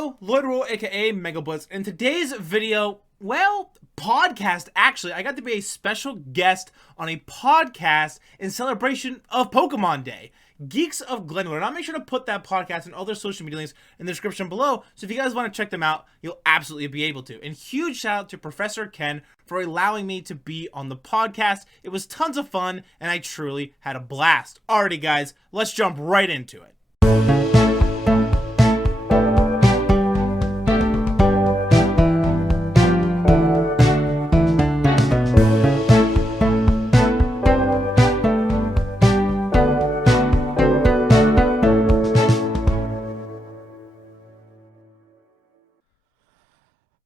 Yo, Lloyd Ruhl, aka MegaBlitzz. In today's video, podcast actually, I got to be a special guest on a podcast in celebration of Pokemon Day. Geeks of Glenwood. And I'll make sure to put that podcast and other social media links in the description below. So if you guys want to check them out, you'll absolutely be able to. And huge shout out to Professor Ken for allowing me to be on the podcast. It was tons of fun and I truly had a blast. Alrighty guys, let's jump right into it.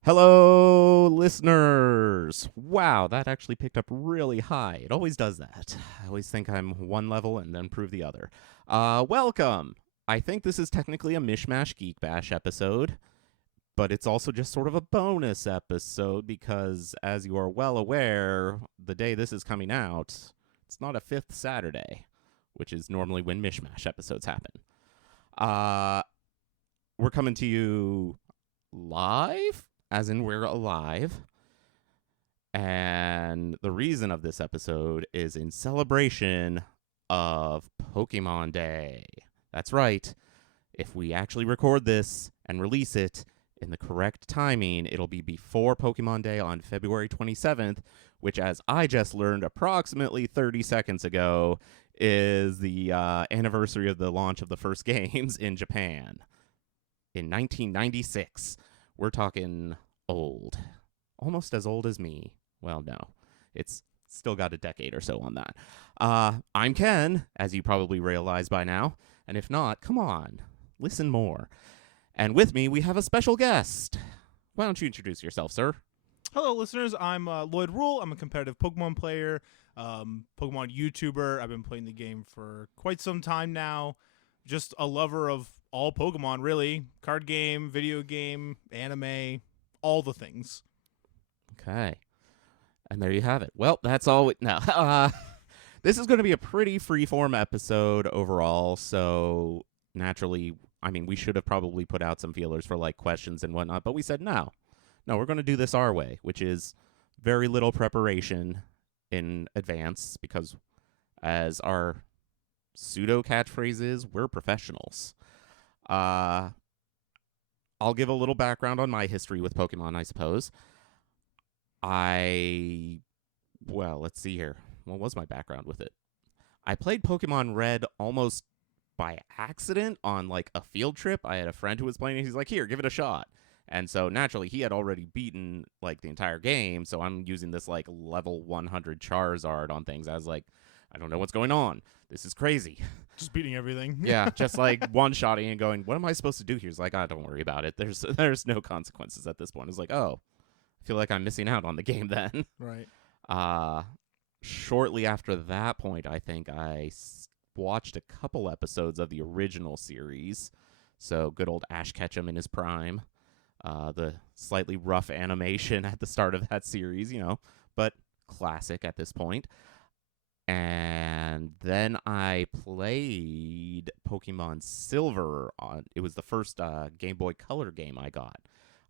Hello, listeners. Wow, that actually picked up really high. It always does that. I always think I'm one level and then prove the other. Welcome. I think this is technically a Mishmash Geek Bash episode, but it's also just sort of a bonus episode because, as you are well aware, the day this is coming out, it's not a fifth Saturday, which is normally when Mishmash episodes happen. We're coming to you live? As in, we're alive. And the reason of this episode is in celebration of Pokemon Day. That's right. If we actually record this and release it in the correct timing, it'll be before Pokemon Day on February 27th, which, as I just learned approximately 30 seconds ago, is the anniversary of the launch of the first games in Japan in 1996. We're talking old. Almost as old as me. Well, no. It's still got a decade or so on that. I'm Ken, as you probably realize by now. And if not, come on. Listen more. And with me, we have a special guest. Why don't you introduce yourself, sir? Hello, listeners. I'm Lloyd Ruhl. I'm a competitive Pokemon player, Pokemon YouTuber. I've been playing the game for quite some time now. Just a lover of all Pokemon, really. Card game, video game, anime, all the things. Okay. And there you have it. Well, that's all. This is going to be a pretty freeform episode overall, so naturally, I mean, we should have probably put out some feelers for, like, questions and whatnot, but we said no. No, we're going to do this our way, which is very little preparation in advance, because as our pseudo catchphrase is, we're professionals. I'll give a little background on my history with Pokemon, I suppose. Let's see here. What was my background with it? I played Pokemon Red almost by accident on, like, a field trip. I had a friend who was playing it. He's like, here, give it a shot. And so, naturally, he had already beaten, like, the entire game, so I'm using this, like, level 100 Charizard on things. I was like, I don't know what's going on. This is crazy. Just beating everything. Yeah, just like one-shotting and going, what am I supposed to do here? He's like, don't worry about it. There's no consequences at this point. It's like, oh, I feel like I'm missing out on the game then. Right. Shortly after that point, I think I watched a couple episodes of the original series. So good old Ash Ketchum in his prime. The slightly rough animation at the start of that series, but classic at this point. And then I played Pokemon Silver. It was the first Game Boy Color game I got.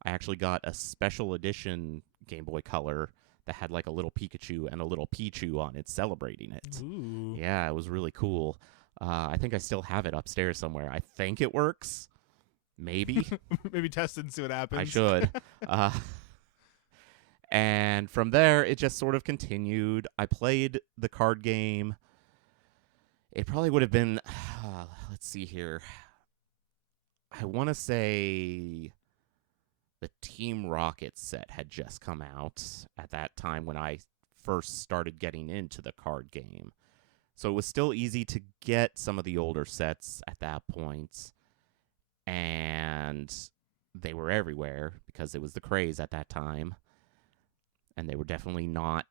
I actually got a special edition Game Boy Color that had like a little Pikachu and a little Pichu on it celebrating it. Ooh. Yeah, it was really cool. I think I still have it upstairs somewhere. I think it works. Maybe. Maybe test it and see what happens. I should. And from there, it just sort of continued. I played the card game. It probably would have been, let's see here. I want to say the Team Rocket set had just come out at that time when I first started getting into the card game. So it was still easy to get some of the older sets at that point. And they were everywhere because it was the craze at that time. And they were definitely not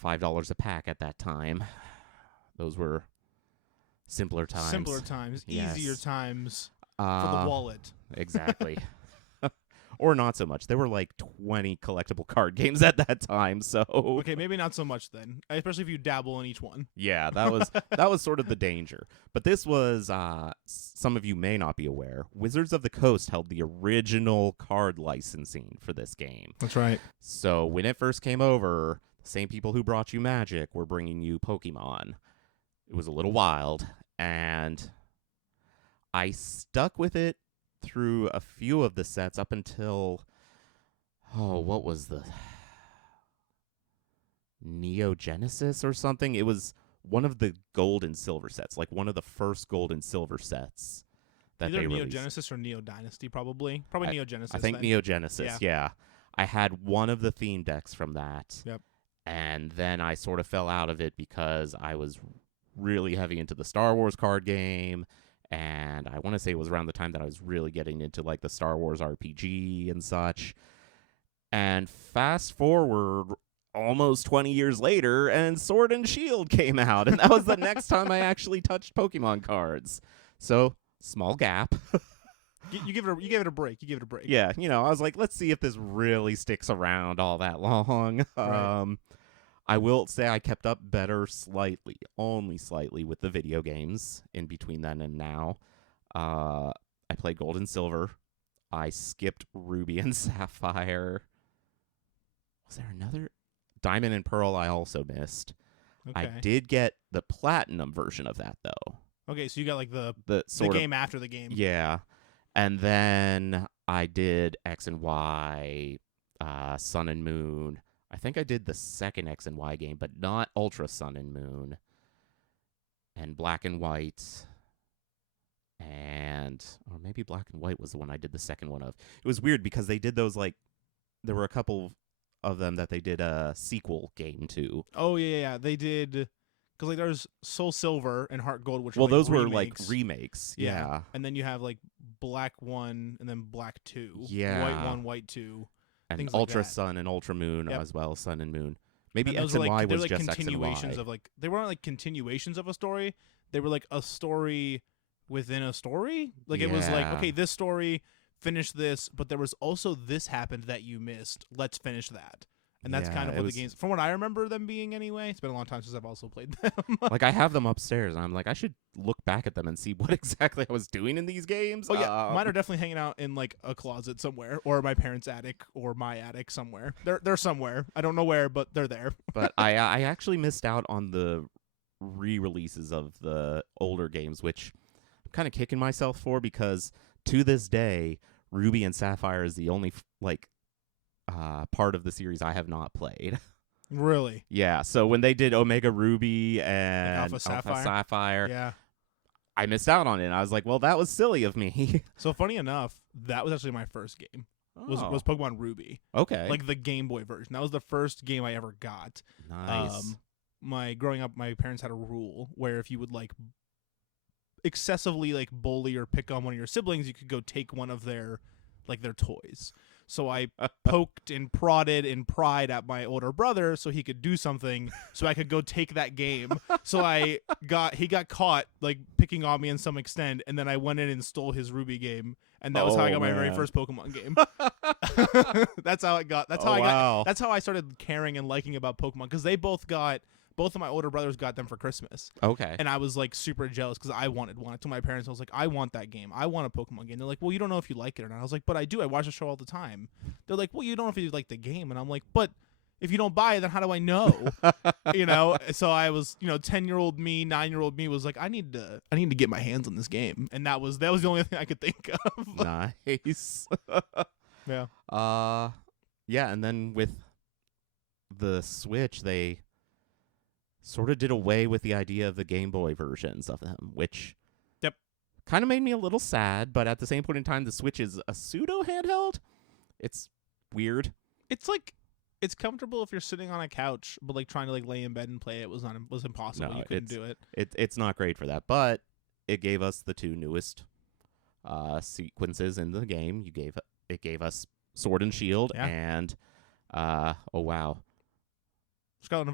$5 a pack at that time. Those were simpler times. Simpler times. Yes. Easier times for the wallet. Exactly. or not so much. There were like 20 collectible card games at that time, so Okay, maybe not so much then, especially if you dabble in each one. yeah, that was sort of the danger. But this was, some of you may not be aware, Wizards of the Coast held the original card licensing for this game. That's right. So when it first came over, the same people who brought you Magic were bringing you Pokemon. It was a little wild, and I stuck with it through a few of the sets up until, what was the Neo Genesis or something? It was one of the gold and silver sets, like one of the first gold and silver sets that Either they Neo released. Genesis or Neo Dynasty, probably. Probably Neo Genesis. I think then. Neo Genesis, yeah. I had one of the theme decks from that. Yep. And then I sort of fell out of it because I was really heavy into the Star Wars card game. And I want to say it was around the time that I was really getting into like the Star Wars RPG and such. And fast forward almost 20 years later, and Sword and Shield came out. And that was the next time I actually touched Pokemon cards. So, small gap. You give it a break. You give it a break. Yeah, I was like, let's see if this really sticks around all that long. Right. I will say I kept up better slightly, only slightly, with the video games in between then and now. I played Gold and Silver. I skipped Ruby and Sapphire. Was there another? Diamond and Pearl I also missed. Okay. I did get the Platinum version of that, though. Okay, so you got like the sort game after the game. Yeah. And then I did X and Y, Sun and Moon. I think I did the second X and Y game, but not Ultra Sun and Moon. And Black and White. Or maybe Black and White was the one I did the second one of. It was weird because they did those, like, there were a couple of them that they did a sequel game to. Oh, yeah. They did, because like there's Soul Silver and Heart Gold, which well, are, like, those remakes. were like remakes. Yeah. And then you have like Black 1 and then Black 2. Yeah. White 1, White 2. And things Ultra like that. Sun and Ultra Moon as well, Sun and Moon. Maybe And X those and were, Y they're was like just X and Y. continuations of like, they weren't like continuations of a story. They were like a story within a story. Like it was like, Yeah. okay, this story, finish this, but there was also this happened that you missed. Let's finish that. And that's Yeah, kind of it what was- the games, from what I remember them being anyway. It's been a long time since I've also played them. Like, I have them upstairs, and I'm like, I should look back at them and see what exactly I was doing in these games. Oh yeah, mine are definitely hanging out in like a closet somewhere, or my parents' attic, or my attic somewhere. They're somewhere. I don't know where, but they're there. But I actually missed out on the re-releases of the older games, which I'm kind of kicking myself for because to this day, Ruby and Sapphire is the only part of the series I have not played. Really? Yeah. So when they did Omega Ruby and Alpha Sapphire? Sapphire, Yeah. I missed out on it. And I was like, well, that was silly of me. So funny enough, that was actually my first game. Was Pokemon Ruby, okay. like the Game Boy version. That was the first game I ever got. Nice. Growing up, my parents had a rule where if you would like excessively like bully or pick on one of your siblings, you could go take one of their toys. So I poked and prodded and pried at my older brother so he could do something so I could go take that game. So he got caught like picking on me in some extent, and then I went in and stole his Ruby game, and that was how I got my very first Pokemon game. That's how it got. That's how I got. That's how I started caring and liking about Pokemon, because both of my older brothers got them for Christmas. Okay. And I was like super jealous because I wanted one. I told my parents, I was like, I want that game. I want a Pokemon game. They're like, well, you don't know if you like it or not. I was like, but I do. I watch the show all the time. They're like, well, you don't know if you like the game. And I'm like, but if you don't buy it, then how do I know? So I was, 10-year-old me, 9-year-old me was like, I need to get my hands on this game. And that was the only thing I could think of. Nice. Yeah. Yeah, and then with the Switch, they sort of did away with the idea of the Game Boy versions of them, which kind of made me a little sad, but at the same point in time, the Switch is a pseudo handheld. It's weird. It's like, it's comfortable if you're sitting on a couch, but like trying to like lay in bed and play it was impossible. No, You couldn't do it. It's not great for that, but it gave us the two newest sequences in the game. It gave us Sword and Shield and oh wow, Scarlet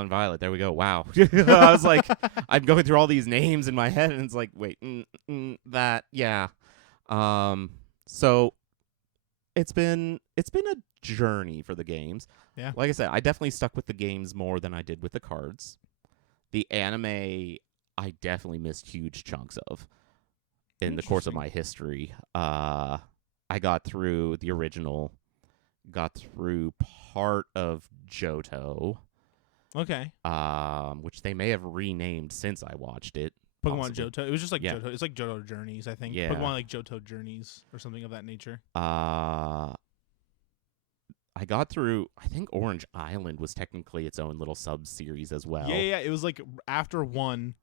and Violet. There we go. Wow. I was like, I'm going through all these names in my head, and it's like, wait, that, yeah. So it's been a journey for the games. Yeah. Like I said, I definitely stuck with the games more than I did with the cards. The anime, I definitely missed huge chunks of in the course of my history. I got through the original, got through part of Johto, Okay. which they may have renamed since I watched it. Pokemon possibly. Johto. It was just like Yeah. Johto. It's like Johto Journeys, I think. Yeah. Pokemon like Johto Journeys or something of that nature. I got through, I think Orange Island was technically its own little sub-series as well. Yeah. It was like after 1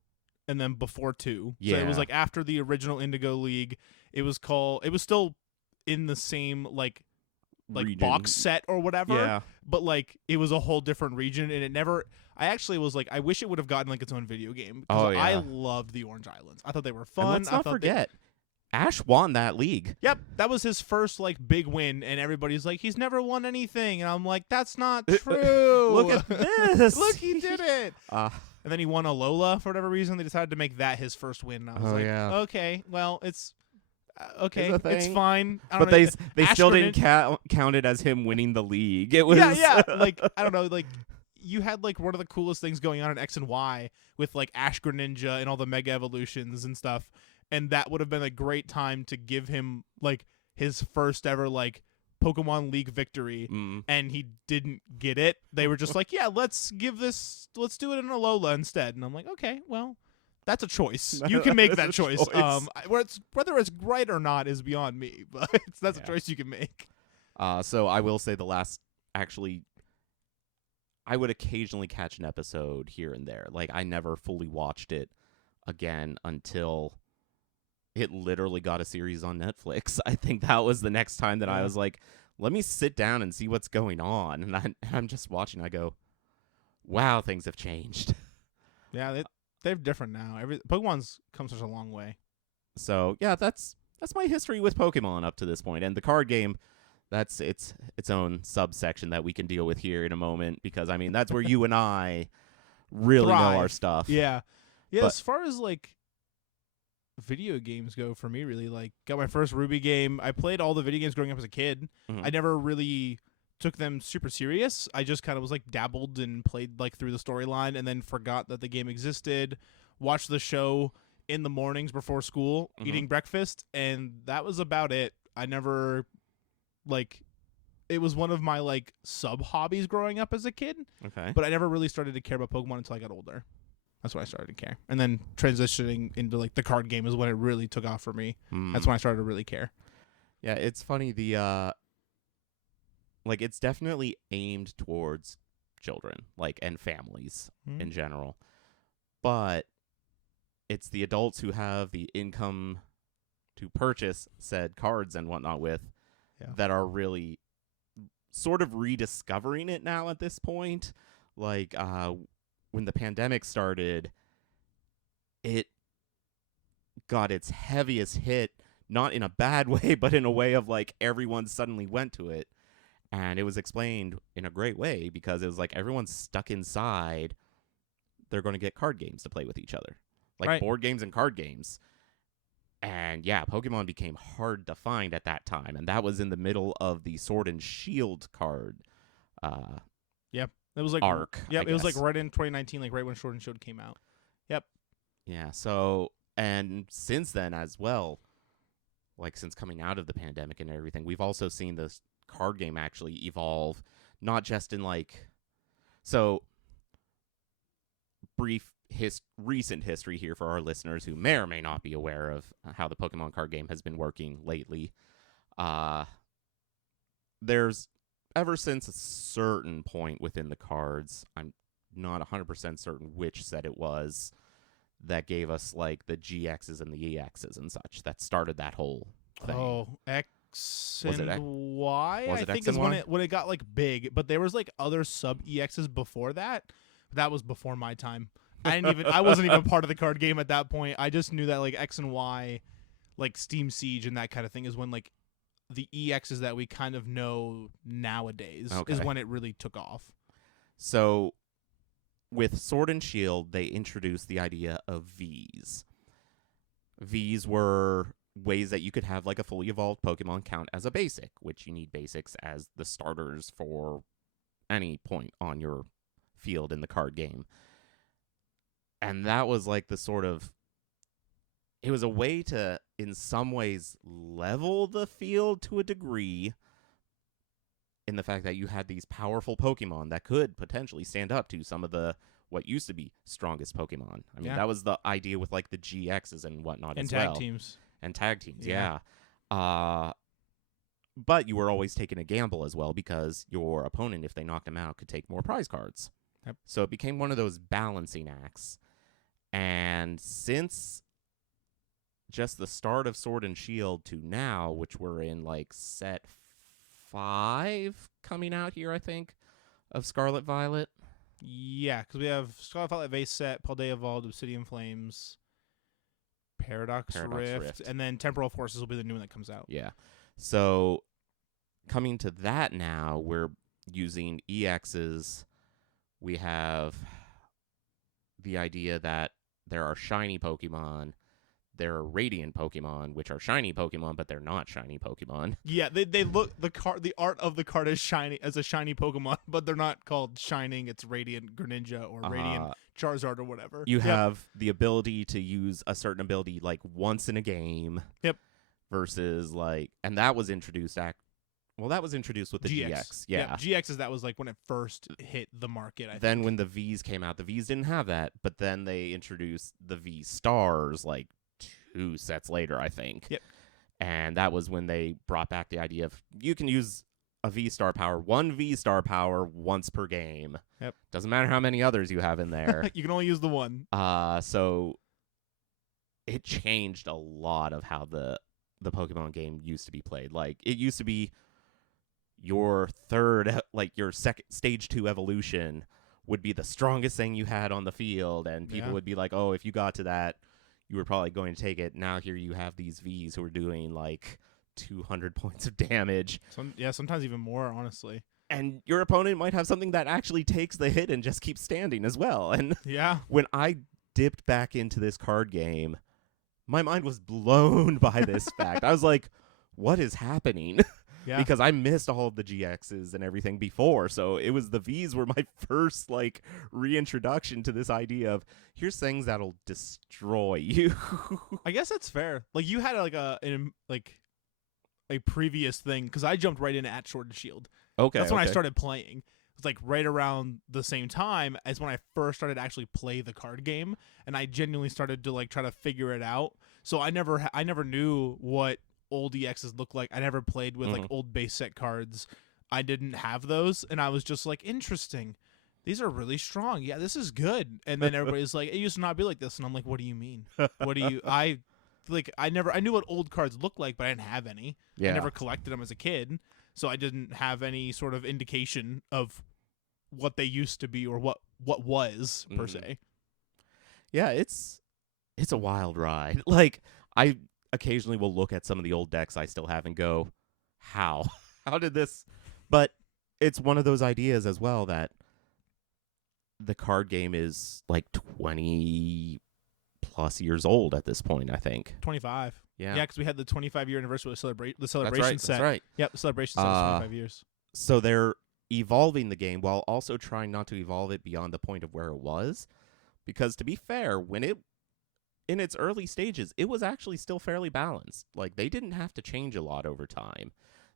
and then before 2. So it was Yeah. like after the original Indigo League. It was still in the same like Region. box set or whatever. Yeah. But like it was a whole different region, and it never. I actually was like, I wish it would have gotten like its own video game. Oh, yeah. I loved the Orange Islands. I thought they were fun. And let's not forget, Ash won that league. Yep, that was his first like big win, and everybody's like, he's never won anything, and I'm like, that's not true. Look at this. Look, he did it. Uh, And then he won Alola for whatever reason. They decided to make that his first win. And I was Oh, like, yeah. okay, well, it's okay, It's a it's thing. fine. I but don't know, they still Ash didn't count it as him winning the league. It was yeah. Like I don't know, like you had like one of the coolest things going on in X and Y with like Ash Greninja and all the Mega Evolutions and stuff, and that would have been a great time to give him like his first ever like Pokemon League victory, and he didn't get it. They were just like, yeah, let's do it in Alola instead, and I'm like, okay, well. That's a choice. You can make that choice. Whether it's right or not is beyond me, but that's a choice you can make. So I will say I would occasionally catch an episode here and there. Like, I never fully watched it again until it literally got a series on Netflix. I think that was the next time that I was like, let me sit down and see what's going on. And I'm just watching. I go, wow, things have changed. Yeah, they're different now. Pokemon's come such a long way. So yeah, that's my history with Pokemon up to this point, and the card game. That's its own subsection that we can deal with here in a moment, because I mean that's where you and I really know our stuff. Yeah. As far as like video games go, for me, really, like got my first Ruby game. I played all the video games growing up as a kid. Mhm. I never really took them super serious. I just kind of was like dabbled and played like through the storyline, and then forgot that the game existed. Watched the show in the mornings before school, eating breakfast, and that was about it. I never like it was one of my like sub hobbies growing up as a kid. Okay. But I never really started to care about Pokemon until I got older. That's when I started to care. And then transitioning into like the card game is when it really took off for me. That's when I started to really care. Yeah, it's funny, like it's definitely aimed towards children, like, and families in general. But it's the adults who have the income to purchase said cards and whatnot with that are really sort of rediscovering it now at this point. Like, when the pandemic started, it got its heaviest hit, not in a bad way, but in a way of like everyone suddenly went to it. And it was explained in a great way, because it was like everyone's stuck inside. They're going to get card games to play with each other, like board games and card games. And yeah, Pokemon became hard to find at that time, and that was in the middle of the Sword and Shield card. Yep, it was like arc. Yep, it was like right in 2019, like right when Sword and Shield came out. Yep. Yeah. So, and since then as well, like since coming out of the pandemic and everything, we've also seen this card game actually evolve, not just in like, so brief recent history here for our listeners who may or may not be aware of how the Pokemon card game has been working lately. There's, ever since a certain point within the cards, I'm not 100% certain which set it was, that gave us like the GXs and the EXs and such, that started that whole thing. Oh, X Was and it Y, was I it think X is and when it got like big, but there was like other sub EXs before that. That was before my time. I wasn't even part of the card game at that point. I just knew that like X and Y, like Steam Siege and that kind of thing, is when like the EXs that we kind of know nowadays is when it really took off. So with Sword and Shield, they introduced the idea of Vs. Vs were ways that you could have like a fully evolved Pokemon count as a basic, which you need basics as the starters for any point on your field in the card game. And that was like the sort of, it was a way to, in some ways, level the field to a degree, in the fact that you had these powerful Pokemon that could potentially stand up to some of the what used to be strongest Pokemon. I mean, that was the idea with like the GXs and whatnot and as well. And tag teams. Yeah. But you were always taking a gamble as well, because your opponent, if they knocked him out, could take more prize cards. Yep. So it became one of those balancing acts. And since just the start of Sword and Shield to now, which we're in like set 5 coming out here, I think, of Scarlet Violet. Yeah, because we have Scarlet Violet Base Set, Paldea Evolved, Obsidian Flames, Paradox Rift, and then Temporal Forces will be the new one that comes out. Yeah. So coming to that now, we're using EXs. We have the idea that there are shiny Pokemon. There are radiant Pokemon, which are shiny Pokemon, but they're not shiny Pokemon. Yeah, they look, the art of the card is shiny as a shiny Pokemon, but they're not called Shining. It's Radiant Greninja or Radiant Charizard or whatever. You have the ability to use a certain ability like once in a game. Yep. Versus like, and that was introduced that was introduced with the GX. Yeah. GXs, that was like when it first hit the market, I think. Then when the Vs came out, the Vs didn't have that, but then they introduced the V Stars like 2 sets later, I think. Yep. And that was when they brought back the idea of you can use a V-Star power, 1 V-Star power once per game. Yep. Doesn't matter how many others you have in there. You can only use the one. So it changed a lot of how the Pokemon game used to be played. Like, it used to be your second stage 2 evolution would be the strongest thing you had on the field, and people would be like, oh, if you got to that, you were probably going to take it. Now here you have these Vs who are doing like 200 points of damage. Sometimes even more, honestly. And your opponent might have something that actually takes the hit and just keeps standing as well. And when I dipped back into this card game, my mind was blown by this fact. I was like, what is happening? Yeah. Because I missed all of the GXs and everything before. So it was the Vs were my first like reintroduction to this idea of here's things that'll destroy you. I guess that's fair. Like, you had like a previous thing, because I jumped right in at Sword and Shield. Okay. That's when I started playing. It's like right around the same time as when I first started to actually play the card game, and I genuinely started to like try to figure it out. So I never knew what old EXs look like. I never played with like old base set cards. I didn't have those, and I was just like, interesting. These are really strong. Yeah, this is good. And then everybody's like, it used to not be like this, and I'm like, what do you mean? What do you? I knew what old cards looked like, but I didn't have any. Yeah. I never collected them as a kid, so I didn't have any sort of indication of what they used to be or what was per se. Yeah, it's a wild ride. Like, I occasionally will look at some of the old decks I still have and go, how did this? But it's one of those ideas as well that the card game is like 20 plus years old at this point, I think. 25. Yeah, because we had the 25-year anniversary of the celebration set. That's right. Yep, the celebration set was 25 years. So they're evolving the game while also trying not to evolve it beyond the point of where it was. Because to be fair, when it in its early stages, it was actually still fairly balanced. Like, they didn't have to change a lot over time.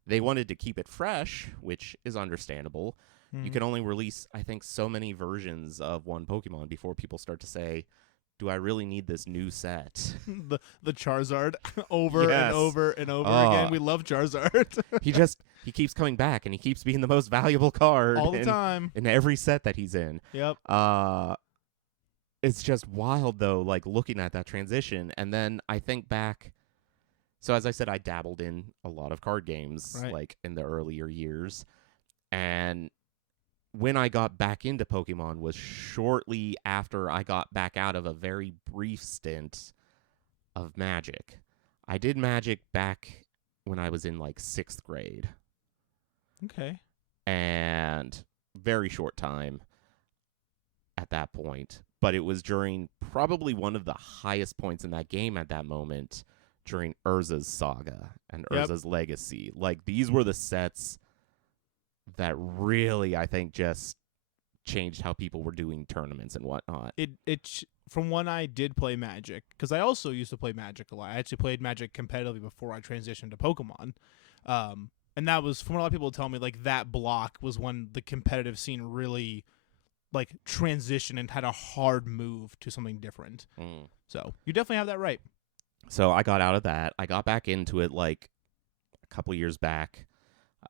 They wanted to keep it fresh, which is understandable. You can only release, I think, so many versions of one Pokemon before people start to say, do I really need this new set? the Charizard over and over and over again. We love Charizard. he keeps coming back, and he keeps being the most valuable card all the time in every set that he's in. Yep. It's just wild, though, like, looking at that transition. And then I think back. So, as I said, I dabbled in a lot of card games, like, in the earlier years. And when I got back into Pokemon was shortly after I got back out of a very brief stint of Magic. I did Magic back when I was in, like, 6th grade. Okay. And very short time at that point. But it was during probably one of the highest points in that game at that moment during Urza's Saga and Yep. Urza's Legacy. Like, these were the sets that really, I think, just changed how people were doing tournaments and whatnot. From when I did play Magic, because I also used to play Magic a lot. I actually played Magic competitively before I transitioned to Pokemon. And that was, from what a lot of people tell me, like, that block was when the competitive scene really, like, transitioned and had a hard move to something different. So you definitely have that right. So I got out of that. I got back into it like a couple years back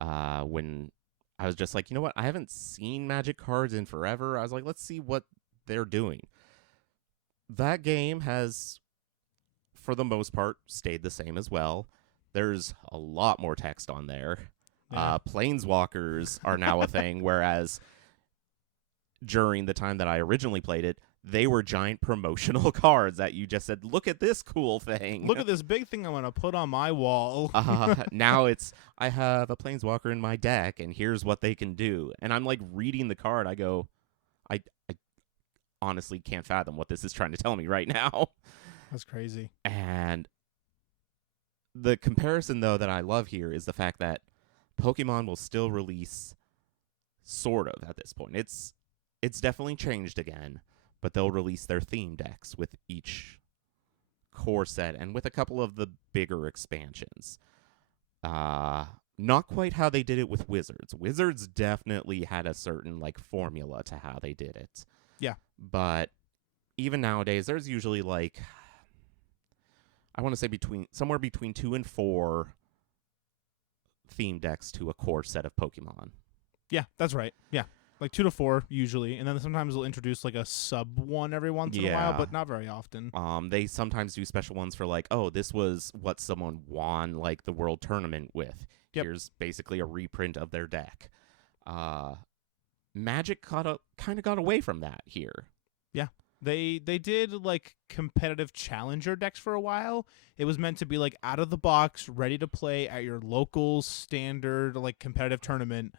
when I was just like, you know what? I haven't seen Magic cards in forever. I was like, let's see what they're doing. That game has, for the most part, stayed the same as well. There's a lot more text on there. Yeah. Planeswalkers are now a thing, whereas during the time that I originally played it, they were giant promotional cards that you just said, look at this cool thing. Look at this big thing I'm going to put on my wall. Now it's, I have a Planeswalker in my deck, and here's what they can do. And I'm like reading the card. I go, I honestly can't fathom what this is trying to tell me right now. That's crazy. And the comparison, though, that I love here is the fact that Pokemon will still release, sort of, at this point. It's definitely changed again, but they'll release their theme decks with each core set and with a couple of the bigger expansions. Not quite how they did it with Wizards. Wizards definitely had a certain like formula to how they did it. Yeah. But even nowadays, there's usually like, I want to say somewhere between 2 and 4 theme decks to a core set of Pokemon. Yeah, that's right. Yeah. Like 2 to 4 usually, and then sometimes they'll introduce like a sub one every once in a while, but not very often. They sometimes do special ones for like, oh, this was what someone won like the World Tournament with. Yep. Here's basically a reprint of their deck. Magic kind of got away from that here. Yeah. They did like competitive challenger decks for a while. It was meant to be like out of the box, ready to play at your local standard like competitive tournament.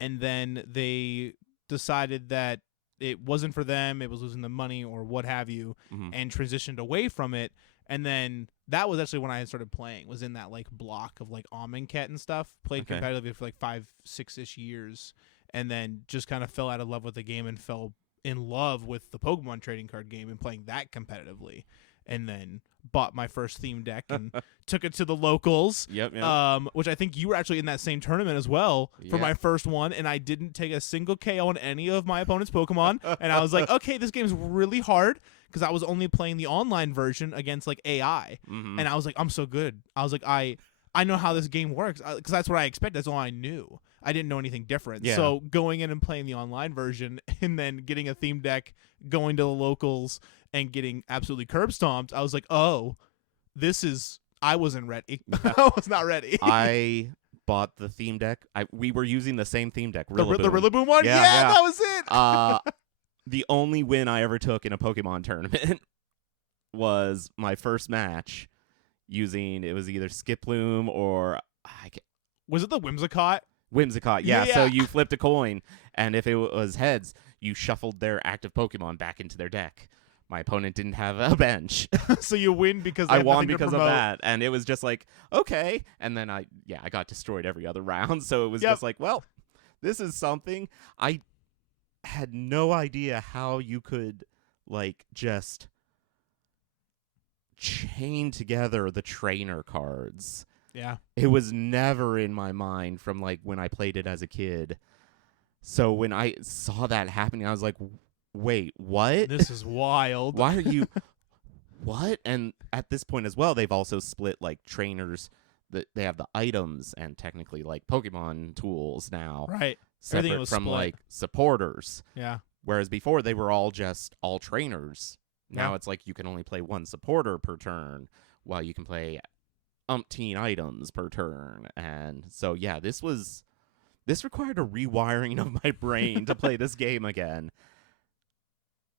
And then they decided that it wasn't for them, it was losing the money or what have you, and transitioned away from it. And then that was actually when I started playing, was in that like block of like Amonkhet and stuff. Played competitively for like 5-6-ish years, and then just kind of fell out of love with the game and fell in love with the Pokemon trading card game and playing that competitively. And then bought my first theme deck and took it to the locals. Yep. Which I think you were actually in that same tournament as well for my first one, and I didn't take a single KO on any of my opponent's Pokemon. And I was like, okay, this game's really hard, because I was only playing the online version against like AI. And I was like, I'm so good. I was like, I know how this game works, because that's what I expected. That's all I knew. I didn't know anything different. Yeah. So going in and playing the online version and then getting a theme deck, going to the locals, and getting absolutely curb stomped, I was like, oh, I wasn't ready. I was not ready. I bought the theme deck. We were using the same theme deck. The Rillaboom one? Yeah, that was it. The only win I ever took in a Pokemon tournament was my first match using, it was either Skiploom or... Was it the Whimsicott? Whimsicott, yeah. So you flipped a coin, and if it was heads, you shuffled their active Pokemon back into their deck. My opponent didn't have a bench. So you win because I won because of that. And it was just like, okay. And then I got destroyed every other round. So it was just like, well, this is something. I had no idea how you could like just chain together the trainer cards. Yeah. It was never in my mind from like when I played it as a kid. So when I saw that happening, I was like, wait, what? This is wild. Why are you... What? And at this point as well, they've also split like trainers. They have the items and technically like Pokemon tools now. Right. Separate from like supporters. Yeah. Whereas before they were all trainers. Now Yeah. it's like you can only play one supporter per turn, while you can play umpteen items per turn. And so yeah, this required a rewiring of my brain to play this game again.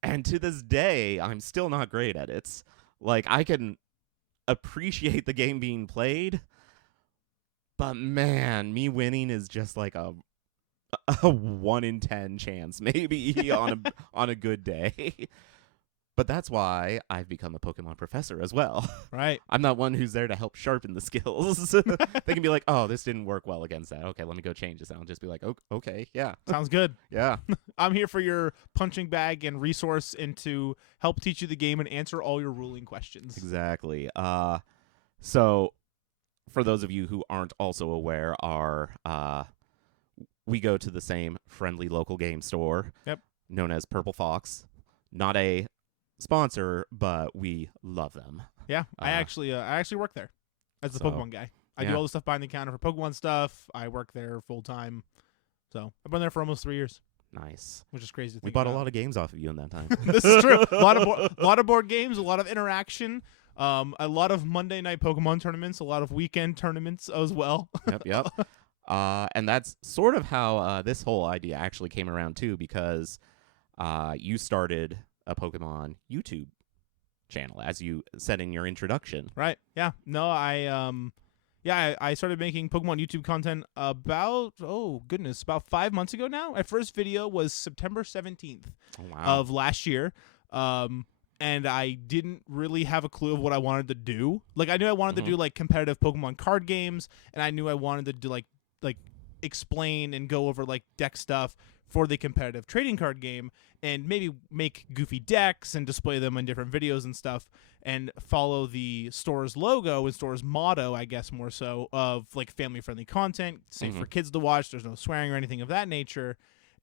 And to this day, I'm still not great at it. Like, I can appreciate the game being played, but man, me winning is just like a 1 in 10 chance, maybe on a good day. But that's why I've become a Pokemon professor as well. Right. I'm not one who's there to help sharpen the skills. They can be like, oh, this didn't work well against that. Okay, let me go change this. And I'll just be like, okay, yeah. Sounds good. Yeah. I'm here for your punching bag and resource and to help teach you the game and answer all your ruling questions. Exactly. So for those of you who aren't also aware, we go to the same friendly local game store. Yep. Known as Purple Fox. Not a sponsor, but we love them. Yeah, I actually work there as the Pokemon guy. I do all the stuff behind the counter for Pokemon stuff. I work there full time. So I've been there for almost 3 years. Nice. Which is crazy to think We bought about. a lot of games off of you in that time. This is true. A lot of board games, a lot of interaction, a lot of Monday night Pokemon tournaments, a lot of weekend tournaments as well. Yep. And that's sort of how this whole idea actually came around too, because you started a Pokemon YouTube channel, as you said in your introduction. Right. Yeah. No, I started making Pokemon YouTube content about 5 months ago now. My first video was September 17th of last year. And I didn't really have a clue of what I wanted to do. Like, I knew I wanted to do like competitive Pokemon card games, and I knew I wanted to do like explain and go over like deck stuff for the competitive trading card game, and maybe make goofy decks and display them in different videos and stuff, and follow the store's logo and store's motto, I guess more so, of like family-friendly content, safe for kids to watch, there's no swearing or anything of that nature.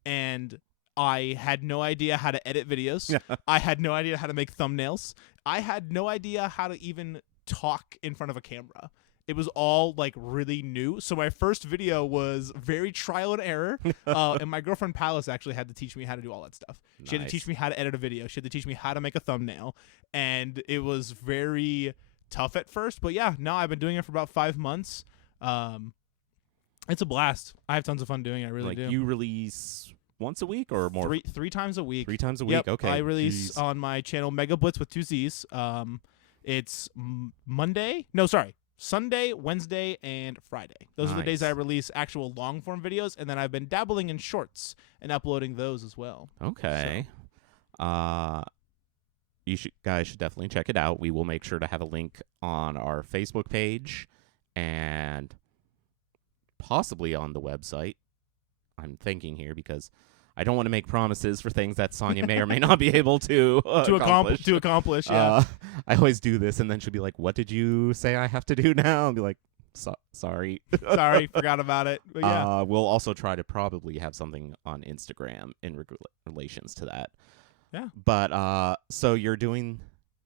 And I had no idea how to edit videos. I had no idea how to make thumbnails. I had no idea how to even talk in front of a camera. It was all like really new. So my first video was very trial and error. And my girlfriend Palace actually had to teach me how to do all that stuff. She had to teach me how to edit a video. She had to teach me how to make a thumbnail. And it was very tough at first. But yeah, now I've been doing it for about 5 months. It's a blast. I have tons of fun doing it. I really do. You release once a week or more? Three times a week. 3 times a week. Yep. Okay. I release on my channel MegaBlitzz with 2 Z's. It's Sunday, Wednesday, and Friday. Those are the days I release actual long-form videos, and then I've been dabbling in shorts and uploading those as well. Okay. So. Guys should definitely check it out. We will make sure to have a link on our Facebook page and possibly on the website. I'm thinking here because I don't want to make promises for things that Sonia may or may not be able to accomplish. Yeah. I always do this, and then she'll be like, "What did you say I have to do now?" I'll be like, "Sorry, sorry, forgot about it." But yeah, we'll also try to probably have something on Instagram in relations to that. Yeah. But so you're doing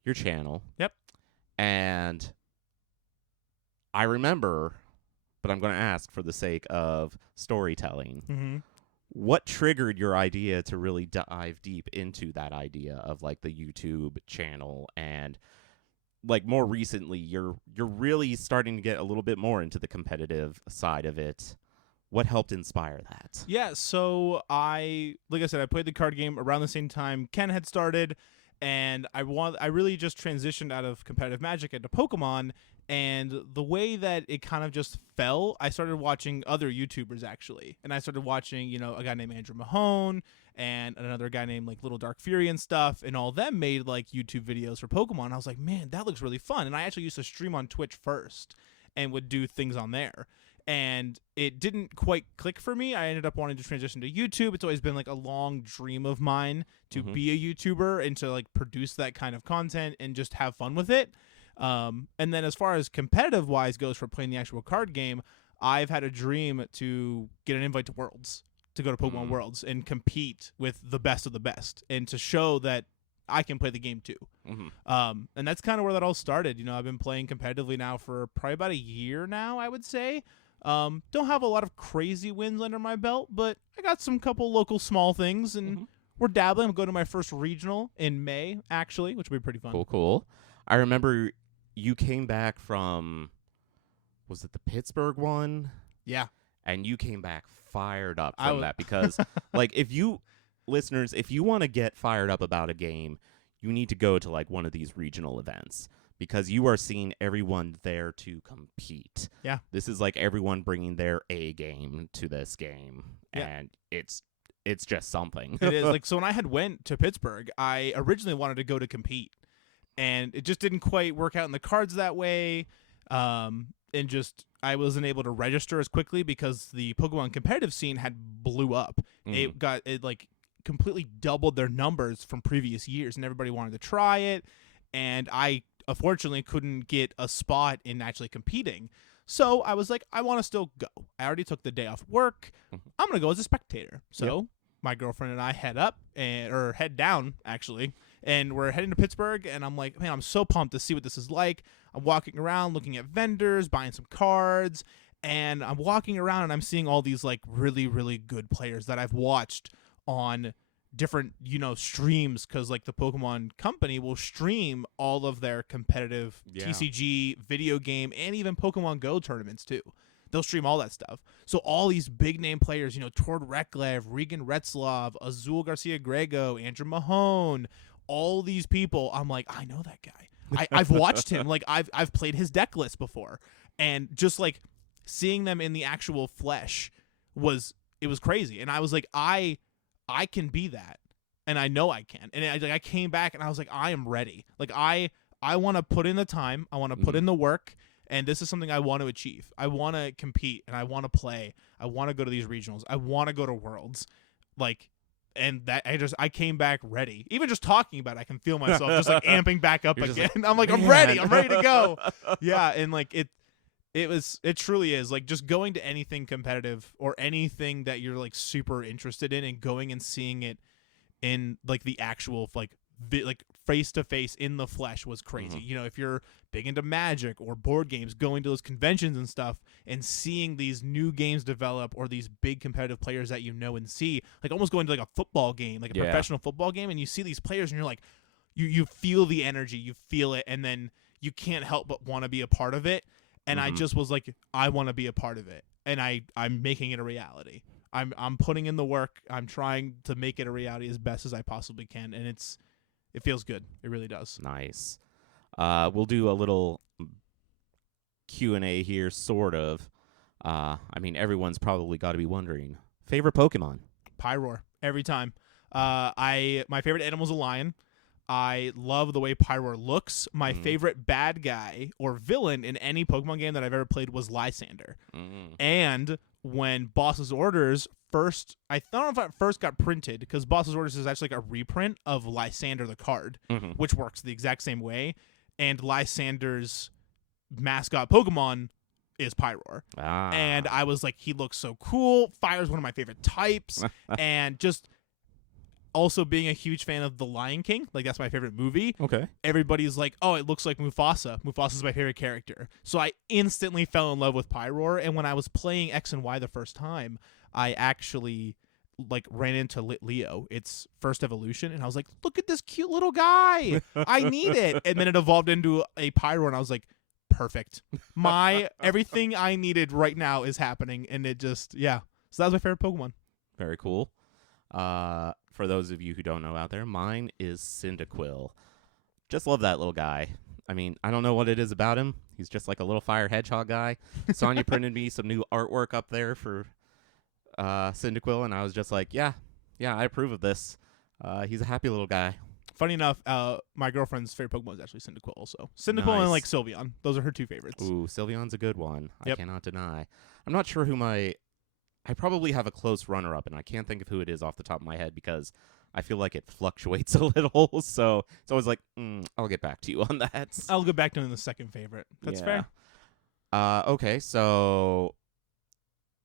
your channel. Yep. And I remember, but I'm going to ask for the sake of storytelling. What triggered your idea to really dive deep into that idea of like the YouTube channel, and like more recently you're really starting to get a little bit more into the competitive side of it? What helped inspire that? Yeah, so like I said, I played the card game around the same time Ken had started, and I really just transitioned out of competitive Magic into Pokemon. And the way that it kind of just fell, I started watching other YouTubers, actually. And I started watching, a guy named Andrew Mahone and another guy named, like, Little Dark Fury and stuff. And all of them made, like, YouTube videos for Pokemon. I was like, man, that looks really fun. And I actually used to stream on Twitch first and would do things on there. And it didn't quite click for me. I ended up wanting to transition to YouTube. It's always been, like, a long dream of mine to be a YouTuber and to, like, produce that kind of content and just have fun with it. And then as far as competitive-wise goes for playing the actual card game, I've had a dream to get an invite to Worlds, to go to Pokemon Worlds and compete with the best of the best, and to show that I can play the game too. And that's kind of where that all started. I've been playing competitively now for probably about a year now, I would say. Don't have a lot of crazy wins under my belt, but I got some couple local small things, and we're dabbling. I'm going to my first regional in May, actually, which will be pretty fun. Cool. I remember you came back from, was it the Pittsburgh one? Yeah. And you came back fired up from that, because like if you want to get fired up about a game, you need to go to like one of these regional events, because you are seeing everyone there to compete. Yeah. This is like everyone bringing their A game to this game. Yeah. And it's it's just something. It is. Like, so when I had went to Pittsburgh, I originally wanted to go to compete, and it just didn't quite work out in the cards that way. And just I wasn't able to register as quickly because the Pokemon competitive scene had blew up. It like completely doubled their numbers from previous years, and everybody wanted to try it. And I unfortunately couldn't get a spot in actually competing. So I was like, I want to still go. I already took the day off work. I'm gonna go as a spectator. So my girlfriend and I head down actually, and we're heading to Pittsburgh. And I'm like, man, I'm so pumped to see what this is like. I'm walking around, looking at vendors, buying some cards, and I'm walking around and I'm seeing all these like really, really good players that I've watched on different, streams, because like the Pokemon company will stream all of their competitive TCG video game and even Pokemon Go tournaments too. They'll stream all that stuff. So all these big name players, Tord Reklev, Regan Retzlaff, Azul Garcia Grego, Andrew Mahone, all these people, I'm like, I know that guy. I've watched him. Like I've played his deck list before, and just like seeing them in the actual flesh was crazy. And I was like, I can be that, and I know I can. And I came back and I was like, I am ready. Like I want to put in the time. I want to put in the work, and this is something I want to achieve. I want to compete, and I want to play. I want to go to these regionals. I want to go to Worlds, and that I came back ready. Even just talking about it, I can feel myself just like amping back up again. Like, I'm like, I'm ready to go. Yeah, and like it truly is like just going to anything competitive or anything that you're like super interested in, and going and seeing it in like the actual like face to face in the flesh was crazy. If you're big into Magic or board games, going to those conventions and stuff and seeing these new games develop, or these big competitive players that and see, like almost going to like a football game, like a professional football game, and you see these players and you're like, you feel the energy, you feel it, and then you can't help but want to be a part of it. And I just was like, I want to be a part of it, and I'm making it a reality. I'm putting in the work. I'm trying to make it a reality as best as I possibly can, and it feels good. It really does. Nice. We'll do a little Q&A here, sort of. I mean, everyone's probably got to be wondering, favorite Pokemon? Pyroar, every time. My favorite animal is a lion. I love the way Pyroar looks. My favorite bad guy or villain in any Pokemon game that I've ever played was Lysander. And when Boss's Orders first, I don't know if it first got printed, because Boss's Orders is actually like a reprint of Lysander the card, which works the exact same way. And Lysander's mascot Pokemon is Pyroar. And I was like, he looks so cool. Fire is one of my favorite types. And just also being a huge fan of The Lion King, like that's my favorite movie. Okay. Everybody's like, oh, it looks like Mufasa. Mufasa's my favorite character. So I instantly fell in love with Pyroar. And when I was playing X and Y the first time, I actually like ran into Leo, its first evolution, and I was like, look at this cute little guy. I need it. And then it evolved into a Pyroar, and I was like, perfect. Everything I needed right now is happening, and it just, yeah. So that was my favorite Pokemon. Very cool. For those of you who don't know out there, mine is Cyndaquil. Just love that little guy. I mean, I don't know what it is about him. He's just like a little fire hedgehog guy. Sonya printed me some new artwork up there for Cyndaquil, and I was just like, yeah, I approve of this. He's a happy little guy. Funny enough, my girlfriend's favorite Pokemon is actually Cyndaquil also. Cyndaquil Nice. and like Sylveon. Those are her two favorites. Ooh, Sylveon's a good one. Yep. I cannot deny. I'm not sure who I probably have a close runner-up, and I can't think of who it is off the top of my head because I feel like it fluctuates a little. So it's always like, I'll get back to you on that. I'll go back to the second favorite. That's fair. Okay, so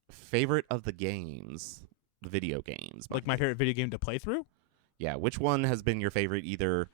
favorite of the games, the video games. Like my favorite video game to play through? Yeah, which one has been your favorite either?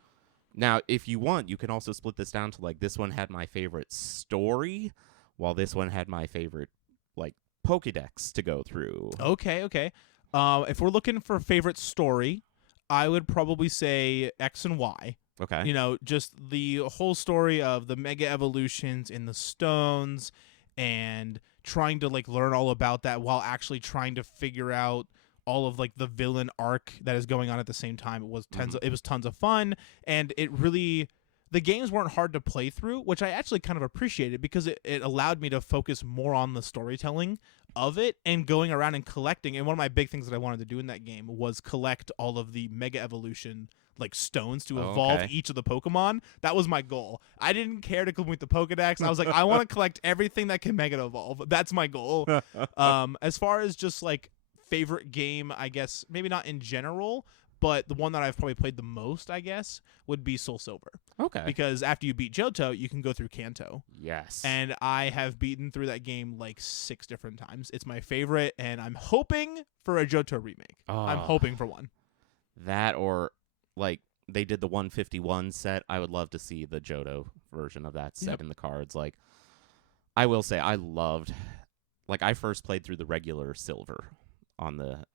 Now, if you want, you can also split this down to like this one had my favorite story, while this one had my favorite like Pokédex to go through. Okay. If we're looking for favorite story, I would probably say X and Y. Okay. Just the whole story of the mega evolutions in the stones and trying to like learn all about that while actually trying to figure out all of like the villain arc that is going on at the same time. It was tons of fun, and it really the games weren't hard to play through, which I actually kind of appreciated because it allowed me to focus more on the storytelling of it and going around and collecting. And one of my big things that I wanted to do in that game was collect all of the Mega Evolution like stones to evolve each of the Pokemon. That was my goal. I didn't care to complete the Pokedex. I was like, I want to collect everything that can Mega Evolve. That's my goal. As far as just like favorite game, I guess maybe not in general, but the one that I've probably played the most, I guess, would be Soul Silver. Okay. Because after you beat Johto, you can go through Kanto. Yes. And I have beaten through that game like 6 different times. It's my favorite, and I'm hoping for a Johto remake. I'm hoping for one. That or, like, they did the 151 set. I would love to see the Johto version of that set in the cards. Like, I will say I loved, like, I first played through the regular Silver on the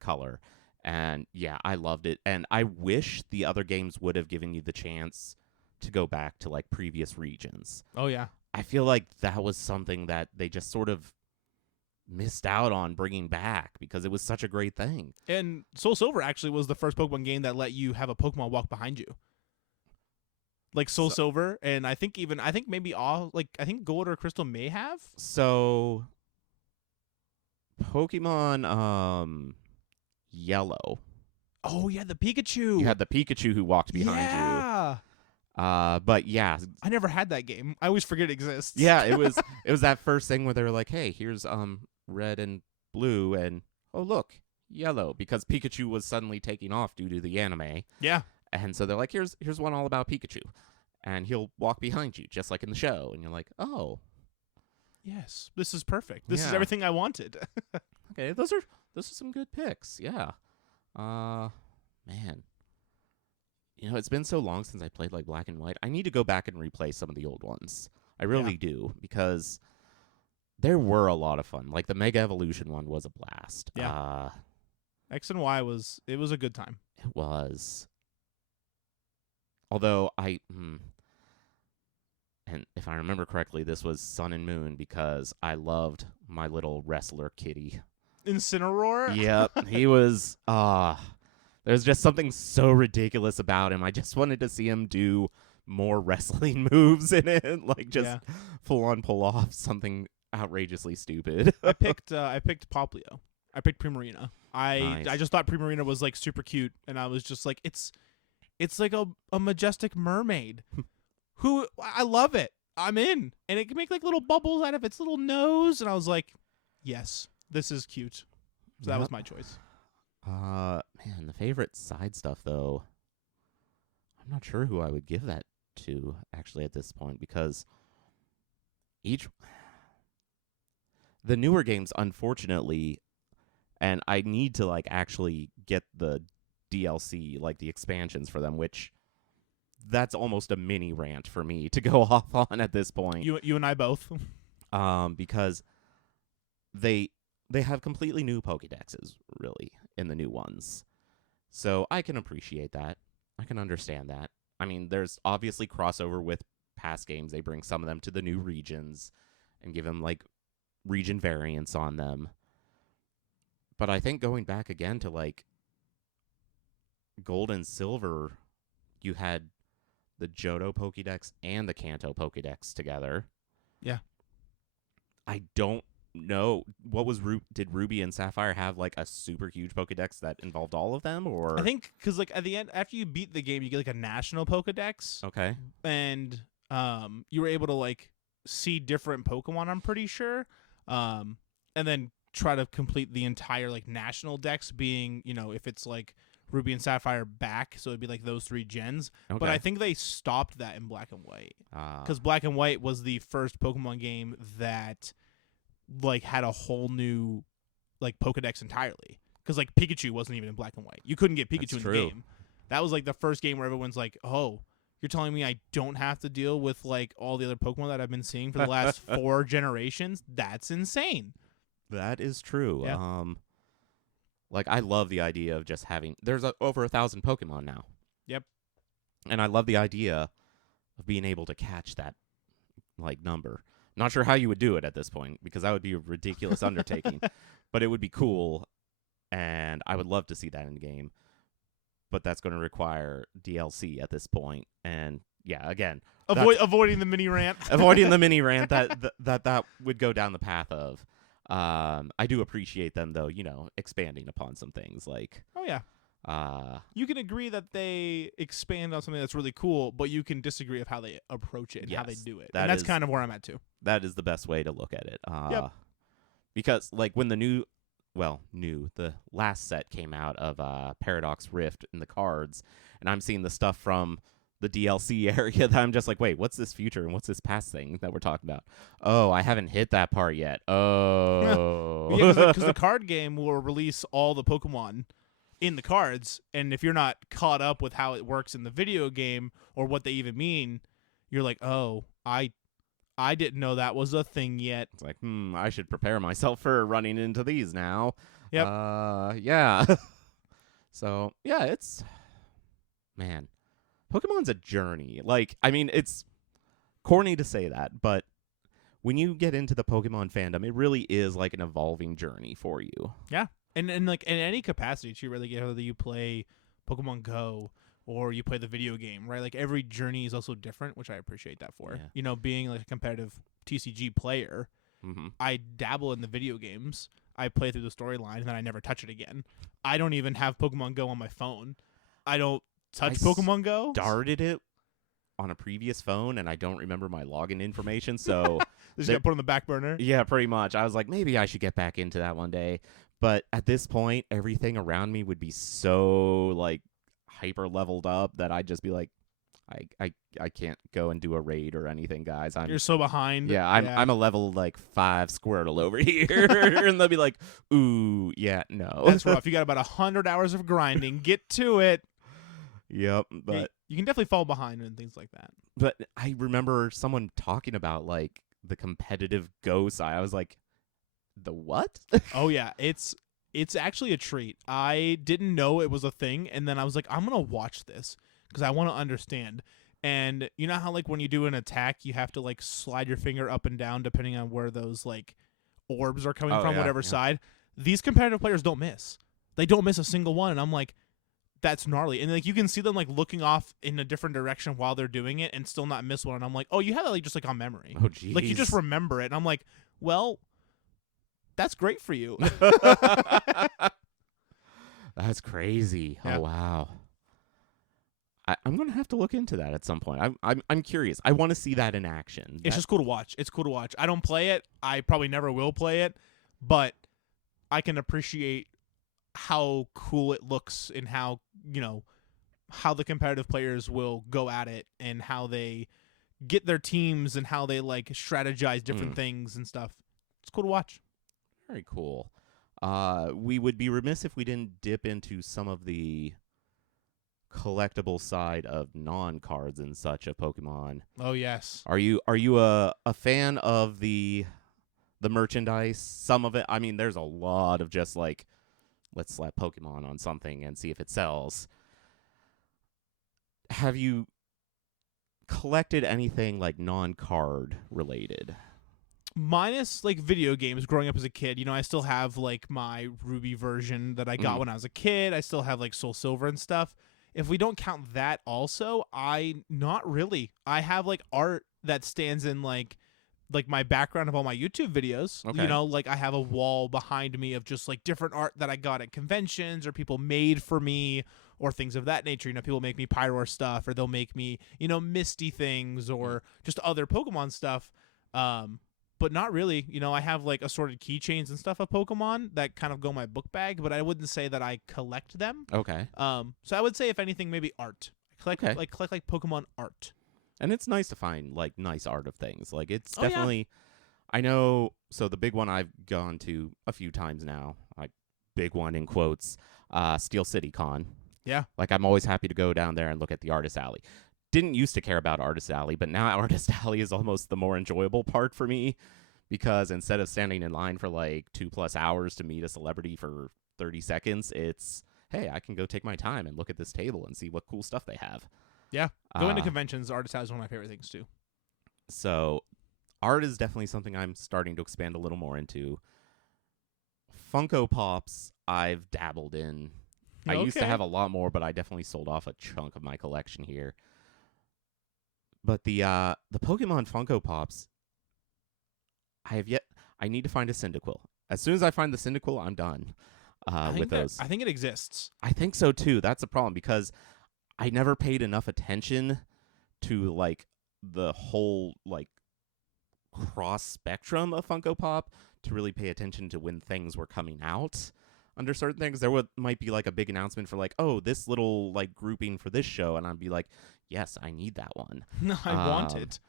color. And, yeah, I loved it. And I wish the other games would have given you the chance to go back to, like, previous regions. Oh, yeah. I feel like that was something that they just sort of missed out on bringing back because it was such a great thing. And Soul Silver actually was the first Pokemon game that let you have a Pokemon walk behind you. Like Soul Silver, and I think maybe all, like, I think Gold or Crystal may have. So, Pokemon, Yellow. Oh yeah, the Pikachu. You had the Pikachu who walked behind you. But yeah, I never had that game. I always forget it exists. Yeah, it was that first thing where they were like, "Hey, here's red and blue, and oh look, yellow," because Pikachu was suddenly taking off due to the anime. Yeah, and so they're like, "Here's one all about Pikachu, and he'll walk behind you just like in the show," and you're like, "Oh, yes, this is perfect. This is everything I wanted." Okay, those are some good picks. Yeah. Man. You know, it's been so long since I played like Black and White. I need to go back and replay some of the old ones. I really do, because there were a lot of fun. Like the Mega Evolution one was a blast. Yeah. X and Y was a good time. It was. Although and if I remember correctly, this was Sun and Moon because I loved my little wrestler kitty. Incineroar? Yep. He was there's just something so ridiculous about him. I just wanted to see him do more wrestling moves in it, like just full on pull off something outrageously stupid. I picked Poplio. I picked Primarina. I just thought Primarina was like super cute, and I was just like, it's like a majestic mermaid. Who I love it. I'm in, and it can make like little bubbles out of its little nose, and I was like, yes, this is cute. So that was my choice. Man, the favorite side stuff, though, I'm not sure who I would give that to, actually, at this point, because the newer games, unfortunately, and I need to, like, actually get the DLC, like, the expansions for them, which that's almost a mini rant for me to go off on at this point. You and I both. Because they have completely new Pokédexes, really, in the new ones. So I can appreciate that. I can understand that. I mean, there's obviously crossover with past games. They bring some of them to the new regions and give them, like, region variants on them. But I think going back again to, like, Gold and Silver, you had the Johto Pokédex and the Kanto Pokédex together. Yeah. I don't know what was did Ruby and Sapphire have like a super huge Pokédex that involved all of them, or I think because like at the end after you beat the game you get like a national Pokédex. Okay. And you were able to like see different Pokemon, I'm pretty sure, and then try to complete the entire like national dex, being, you know, if it's like Ruby and Sapphire back, so it'd be like those 3 gens. Okay. But I think they stopped that in Black and White, because Black and White was the first Pokemon game that like had a whole new like Pokedex entirely, because like Pikachu wasn't even in Black and White. You couldn't get Pikachu in the game. That was like the first game where everyone's like, oh, you're telling me I don't have to deal with like all the other Pokemon that I've been seeing for the last 4 generations? That's insane. That is true. Yeah. Like, I love the idea of just having... There's over 1,000 Pokemon now. Yep. And I love the idea of being able to catch that, like, number. Not sure how you would do it at this point, because that would be a ridiculous undertaking. But it would be cool, and I would love to see that in the game. But that's going to require DLC at this point. And yeah, again, Avoiding the mini rant. avoiding the mini rant that would go down the path of. I do appreciate them though, expanding upon some things like. Oh yeah. You can agree that they expand on something that's really cool, but you can disagree of how they approach it and how they do it. And that's kind of where I'm at too. That is the best way to look at it. Yep. Because like when the last set came out of Paradox Rift in the cards, and I'm seeing the stuff from the DLC area that I'm just like, wait, what's this future and what's this past thing that we're talking about? Oh, I haven't hit that part yet. Oh. Because the card game will release all the Pokemon in the cards, and if you're not caught up with how it works in the video game or what they even mean, you're like, oh, I didn't know that was a thing yet. It's like, I should prepare myself for running into these now. Yep. Yeah. So, yeah, it's... Man. Pokemon's a journey. Like, I mean, it's corny to say that, but when you get into the Pokemon fandom, it really is like an evolving journey for you. Yeah. And like in any capacity too, really, whether you play Pokemon Go or you play the video game, right? Like every journey is also different, which I appreciate that for. Yeah. Being like a competitive TCG player, I dabble in the video games. I play through the storyline and then I never touch it again. I don't even have Pokemon Go on my phone. I don't touch Pokemon Go. Started it on a previous phone and I don't remember my login information, so just got put on the back burner. Yeah, pretty much. I was like, maybe I should get back into that one day. But at this point, everything around me would be so like hyper leveled up that I'd just be like, I can't go and do a raid or anything, guys. You're so behind. Yeah, I'm a level like 5 Squirtle over here, and they'll be like, ooh, yeah, no. That's rough. You got about 100 hours of grinding. Get to it. Yep, but you can definitely fall behind and things like that. But I remember someone talking about like the competitive Go side. I was like, the what? Oh yeah, it's actually a treat. I didn't know it was a thing, and then I was like, I'm gonna watch this because I want to understand. And you know how like when you do an attack, you have to like slide your finger up and down depending on where those like orbs are coming from, whatever side. These competitive players don't miss. They don't miss a single one, and I'm like, that's gnarly. And like you can see them like looking off in a different direction while they're doing it and still not miss one. And I'm like, oh, you have that like just like on memory. Oh geez. Like you just remember it. And I'm like, well, that's great for you. That's crazy. Yeah. Oh wow. I'm gonna have to look into that at some point. I'm curious. I want to see that in action. It's just cool to watch. It's cool to watch. I don't play it. I probably never will play it, but I can appreciate how cool it looks and how how the competitive players will go at it and how they get their teams and how they like strategize different things and stuff. It's cool to watch. Very cool. We would be remiss if we didn't dip into some of the collectible side of non-cards and such of Pokemon. Oh yes. Are you a fan of the merchandise? Some of it. I mean, there's a lot of just like, let's slap Pokemon on something and see if it sells. Have you collected anything like non-card related? Minus like video games growing up as a kid. I still have like my Ruby version that I got when I was a kid. I still have like Soul Silver and stuff. If we don't count that also, not really. I have like art that stands in like my background of all my YouTube videos. Okay. Like I have a wall behind me of just like different art that I got at conventions or people made for me or things of that nature. People make me Pyroar stuff or they'll make me, Misty things or just other Pokemon stuff. But not really. I have like assorted keychains and stuff of Pokemon that kind of go in my book bag, but I wouldn't say that I collect them. Okay. So I would say if anything, maybe art. Collect like Pokemon art. And it's nice to find like nice art of things. Like it's Oh, yeah. definitely, I know. So the big one I've gone to a few times now, big one in quotes, Steel City Con. Yeah. Like I'm always happy to go down there and look at the Artist Alley. Didn't used to care about Artist Alley, but now Artist Alley is almost the more enjoyable part for me because instead of standing in line for like 2+ hours to meet a celebrity for 30 seconds, it's, hey, I can go take my time and look at this table and see what cool stuff they have. Yeah. Going to conventions, Artist Alley is one of my favorite things too. So art is definitely something I'm starting to expand a little more into. Funko Pops, I've dabbled in. I used to Okay. have a lot more, but I definitely sold off a chunk of my collection here. But the Pokemon Funko Pops, I need to find a Cyndaquil. As soon as I find the Cyndaquil, I'm done with those. I think it exists. I think so too. That's the problem, because I never paid enough attention to like the whole like cross spectrum of Funko Pop to really pay attention to when things were coming out. Under certain things, there might be like a big announcement for like, oh, this little like grouping for this show, and I'd be like, yes, I need that one. No, I want it.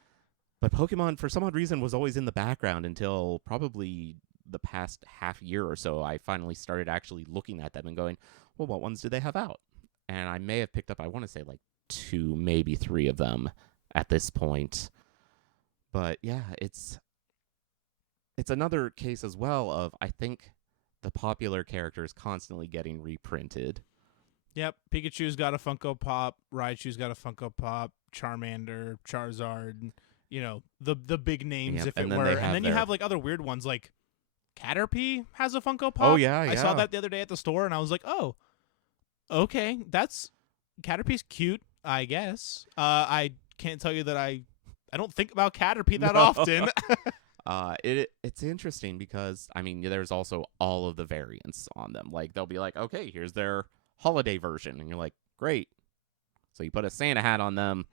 But Pokemon, for some odd reason, was always in the background until probably the past half year or so. I finally started actually looking at them and going, well, what ones do they have out? And I may have picked up, I want to say like 2, maybe 3 of them at this point. But yeah, it's another case as well of, I think, the popular characters constantly getting reprinted. Yep, Pikachu's got a Funko Pop, Raichu's got a Funko Pop, Charmander, Charizard, you know, the big names, Yep, if it and then were. they And have then you have like other weird ones, like Caterpie has a Funko Pop. Oh, yeah, I saw that the other day at the store, and I was like, oh, okay, Caterpie's cute, I guess. I can't tell you that I don't think about Caterpie that often. It's interesting because, I mean, there's also all of the variants on them. Like, they'll be like, okay, here's their holiday version. And you're like, great. So you put a Santa hat on them,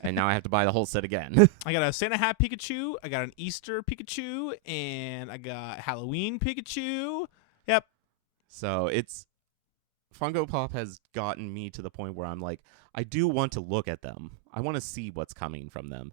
and now I have to buy the whole set again. I got a Santa hat Pikachu, I got an Easter Pikachu, and I got Halloween Pikachu. Yep. So Funko Pop has gotten me to the point where I'm like, I do want to look at them. I want to see what's coming from them.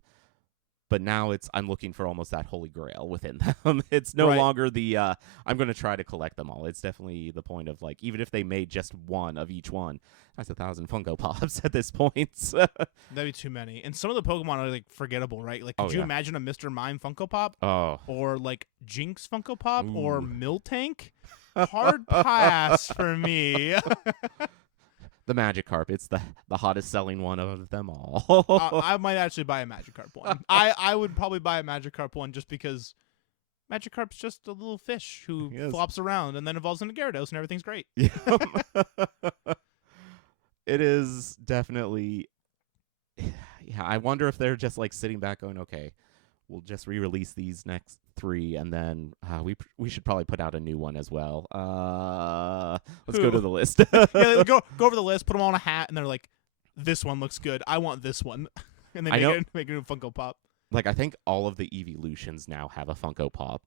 But now I'm looking for almost that holy grail within them. It's no longer the, I'm going to try to collect them all. It's definitely the point of, like, even if they made just one of each one, that's 1,000 Funko Pops at this point. That'd be too many. And some of the Pokemon are, like, forgettable, right? Like, could you imagine a Mr. Mime Funko Pop? Oh. Or, like, Jinx Funko Pop? Ooh. Or Miltank? Hard pass for me. The Magikarp. It's the hottest selling one of them all. I might actually buy a Magikarp one. I would probably buy a Magikarp one just because Magikarp's just a little fish who flops around and then evolves into Gyarados and everything's great. Yeah. It is definitely... Yeah, I wonder if they're just like sitting back going, okay, we'll just re-release these next 3, and then we should probably put out a new one as well. Let's go to the list. Yeah, go over the list, put them all in a hat, and they're like, this one looks good. I want this one. And they make a new Funko Pop. Like, I think all of the Evolutions now have a Funko Pop.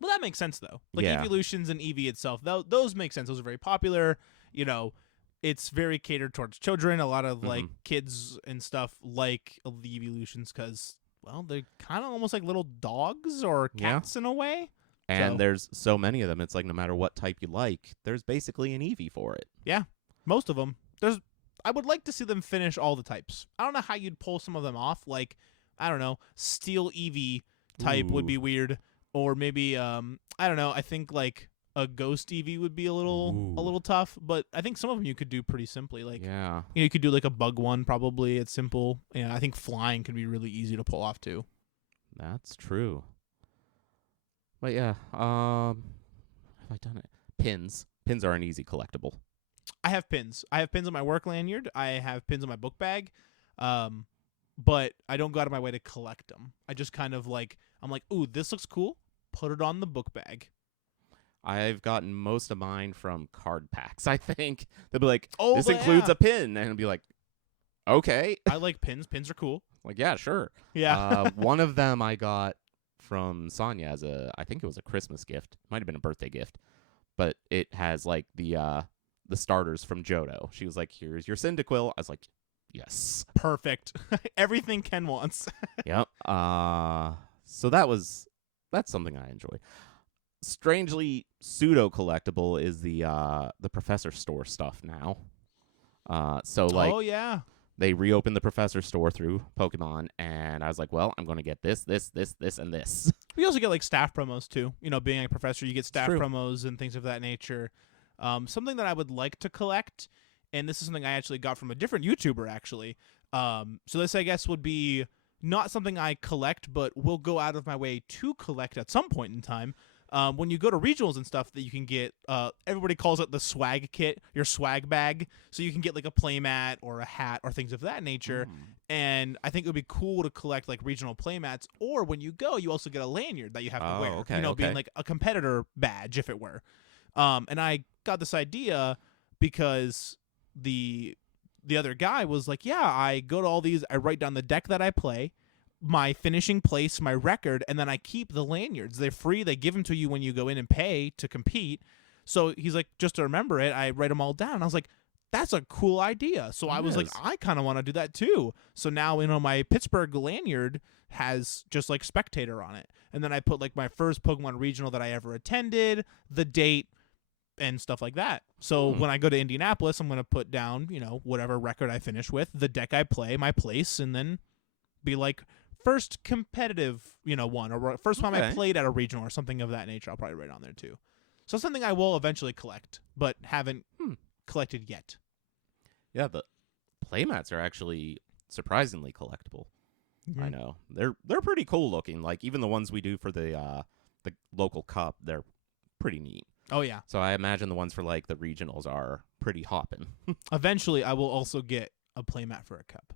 Well, that makes sense, though. Like, yeah. Evolutions and Eevee itself, those make sense. Those are very popular. You know, it's very catered towards children. A lot of, like, kids and stuff like the Evolutions because... Well, they're kind of almost like little dogs or cats in a way. And there's so many of them. It's like no matter what type you like, there's basically an Eevee for it. Yeah, most of them. I would like to see them finish all the types. I don't know how you'd pull some of them off. Like, I don't know, Steel Eevee type would be weird. Or maybe, I don't know, I think like a Ghost Eevee would be a little tough, but I think some of them you could do pretty simply. Like, you could do like a bug one probably. It's simple. Yeah, I think flying could be really easy to pull off too. That's true. But yeah, have I done it? Pins. Pins are an easy collectible. I have pins. I have pins on my work lanyard. I have pins on my book bag. But I don't go out of my way to collect them. I just kind of like, I'm like, ooh, this looks cool. Put it on the book bag. I've gotten most of mine from card packs, I think. They'll be like, this includes a pin. And I'll be like, okay. I like pins. Pins are cool. Like, yeah, sure. Yeah. One of them I got from Sonia as I think it was a Christmas gift. Might have been a birthday gift. But it has, like, the starters from Johto. She was like, here's your Cyndaquil. I was like, yes. Perfect. Everything Ken wants. Yep. So that's something I enjoy. Strangely pseudo collectible is the Professor Store stuff now. So like, oh yeah, they reopened the Professor Store through Pokemon, and I was like, well, I'm going to get this, and this. We also get like staff promos too. You know, being a professor, you get staff promos and things of that nature. Something that I would like to collect, and this is something I actually got from a different YouTuber actually. So this I guess would be not something I collect, but will go out of my way to collect at some point in time. When you go to regionals and stuff, that you can get, everybody calls it the swag kit, your swag bag. So you can get like a playmat or a hat or things of that nature. And I think it would be cool to collect like regional playmats. Or when you go, you also get a lanyard that you have to wear. Okay, being like a competitor badge, if it were. And I got this idea because the other guy was like, yeah, I go to all these, I write down the deck that I play, my finishing place, my record, and then I keep the lanyards. They're free. They give them to you when you go in and pay to compete. So he's like, just to remember it, I write them all down. I was like, that's a cool idea. So I was like, I kind of want to do that too. So now, my Pittsburgh lanyard has just like spectator on it. And then I put like my first Pokemon regional that I ever attended, the date, and stuff like that. So when I go to Indianapolis, I'm going to put down, whatever record I finish with, the deck I play, my place, and then be like, first competitive, one, or first time I played at a regional or something of that nature. I'll probably write on there too. So something I will eventually collect, but haven't collected yet. Yeah, the playmats are actually surprisingly collectible. I know they're pretty cool looking. Like even the ones we do for the local cup, they're pretty neat. Oh yeah. So I imagine the ones for like the regionals are pretty hopping. Eventually, I will also get a playmat for a cup.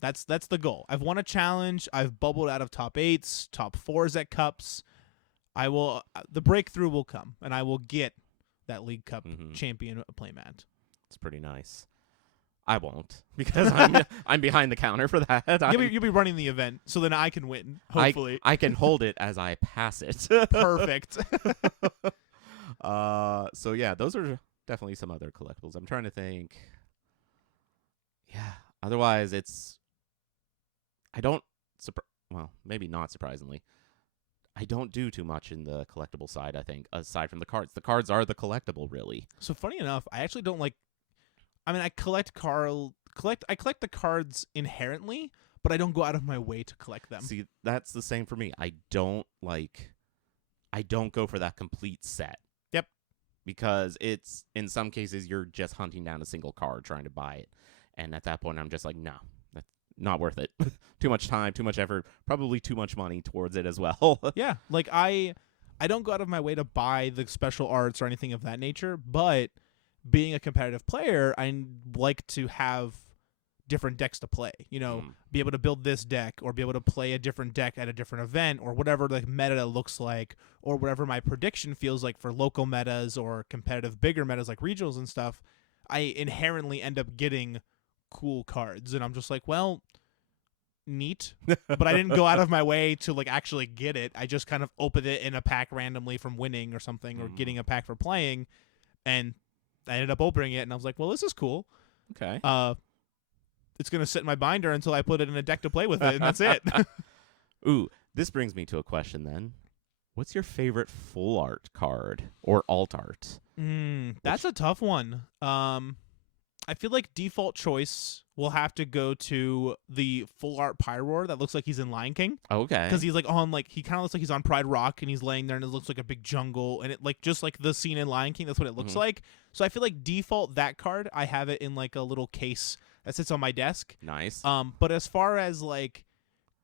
That's the goal. I've won a challenge. I've bubbled out of top 8s, top 4s at cups. I will. The breakthrough will come, and I will get that League Cup champion playmat. It's pretty nice. I won't because I'm behind the counter for that. You'll be running the event, so then I can win. Hopefully, I can hold it as I pass it. Perfect. So yeah, those are definitely some other collectibles. I'm trying to think. Yeah. Otherwise, well, maybe not surprisingly, I don't do too much in the collectible side, I think, aside from the cards. The cards are the collectible, really. So funny enough, I actually don't like, I collect the cards inherently, but I don't go out of my way to collect them. See, that's the same for me. I don't go for that complete set. Yep. Because it's, in some cases, you're just hunting down a single card trying to buy it. And at that point, I'm just like, no, that's not worth it. Too much time, too much effort, probably too much money towards it as well. Yeah, like I don't go out of my way to buy the special arts or anything of that nature, but being a competitive player, I like to have different decks to play. Be able to build this deck or be able to play a different deck at a different event or whatever the meta looks like or whatever my prediction feels like for local metas or competitive bigger metas like regionals and stuff. I inherently end up getting cool cards, and I'm just like, well, neat, but I didn't go out of my way to like actually get it. I just kind of opened it in a pack randomly from winning or something or getting a pack for playing, and I ended up opening it, and I was like, well, this is cool. Okay. It's gonna sit in my binder until I put it in a deck to play with it, and that's it. Ooh, this brings me to a question then. What's your favorite full art card or alt art? That's a tough one. I feel like default choice will have to go to the full art Pyroar that looks like he's in Lion King. Okay. Because he's like on he kind of looks like he's on Pride Rock and he's laying there and it looks like a big jungle and it like just like the scene in Lion King. That's what it looks like. So I feel like default that card, I have it in like a little case that sits on my desk. Nice. But as far as like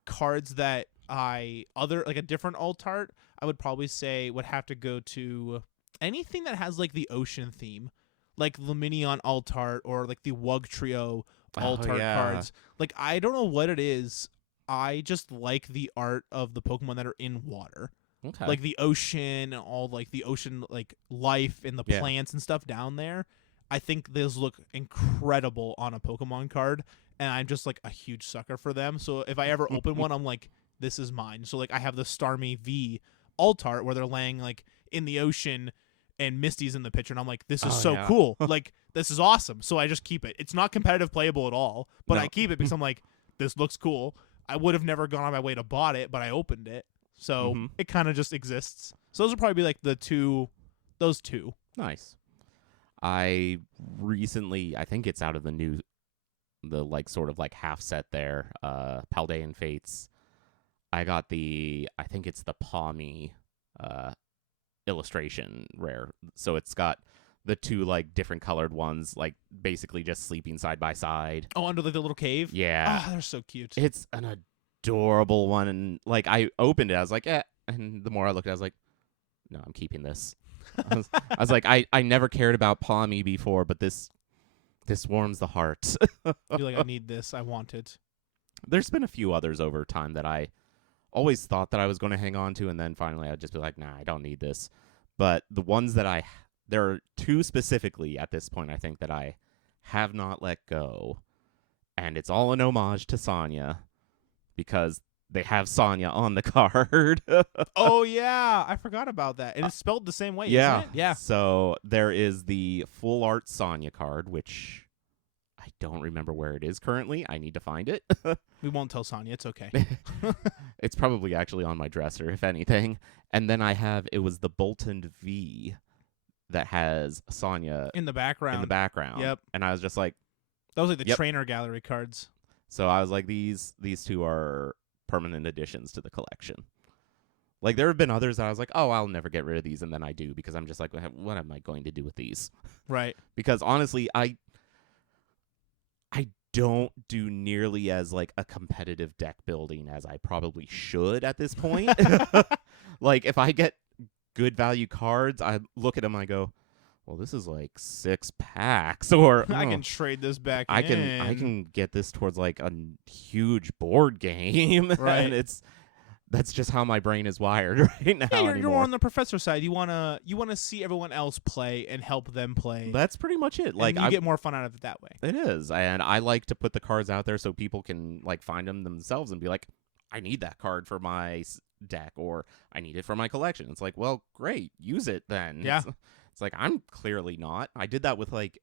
cards that like a different alt art, I would probably say would have to go to anything that has like the ocean theme. Like the Minion alt art or like the Wug Trio alt art cards. Like I don't know what it is. I just like the art of the Pokemon that are in water. Okay. Like the ocean and all like the ocean like life and the plants and stuff down there. I think those look incredible on a Pokemon card, and I'm just like a huge sucker for them. So if I ever open one, I'm like, this is mine. So like I have the Starmie V alt art where they're laying like in the ocean and Misty's in the picture, and I'm like, this is cool. Like, this is awesome. So I just keep it. It's not competitive playable at all, but I keep it because I'm like, this looks cool. I would have never gone on my way to bought it, but I opened it. So it kind of just exists. So those would probably be like those two. Nice. I recently, I think it's out of the like sort of like half set there, Paldean Fates. I got I think it's the Palmy, illustration rare, so it's got the two like different colored ones, like basically just sleeping side by side. Oh, under the little cave. Yeah, they're so cute. It's an adorable one, and like I opened it, I was like, and the more I looked at it, I was like, no, I'm keeping this. I was like, I never cared about Palmy before, but this warms the heart. You're like, I need this. I want it. There's been a few others over time that I always thought that I was going to hang on to, and then finally I'd just be like, nah, I don't need this. But the ones that there are two specifically at this point, I think, that I have not let go, and it's all an homage to Sonya, because they have Sonya on the card. Oh, yeah. I forgot about that. And it's spelled the same way, Yeah. isn't it? Yeah. So there is the full art Sonya card, which I don't remember where it is currently. I need to find it. We won't tell Sonya. It's okay. It's probably actually on my dresser, if anything. And then it was the Bolton V that has Sonya In the background. Yep. And I was just like, That was like the Yep. trainer gallery cards. so I was like, these two are permanent additions to the collection. Like, there have been others that I was like, oh, I'll never get rid of these, and then I do, because I'm just like, what am I going to do with these? Right. Because honestly, I don't do nearly as like a competitive deck building as I probably should at this point. Like, if I get good value cards, I look at them and I go, well, this is like 6 packs, or I can trade this back I in. can get this towards like a huge board game. Right. And that's just how my brain is wired right now. Yeah, you're anymore. more on the professor side. You wanna see everyone else play and help them play. That's pretty much it. And Like, you get more fun out of it that way. it is, and I like to put the cards out there so people can like find them themselves and be like, I need that card for my deck, or I need it for my collection. It's like, well, great, use it then. Yeah. It's like, I'm clearly not. I did that with like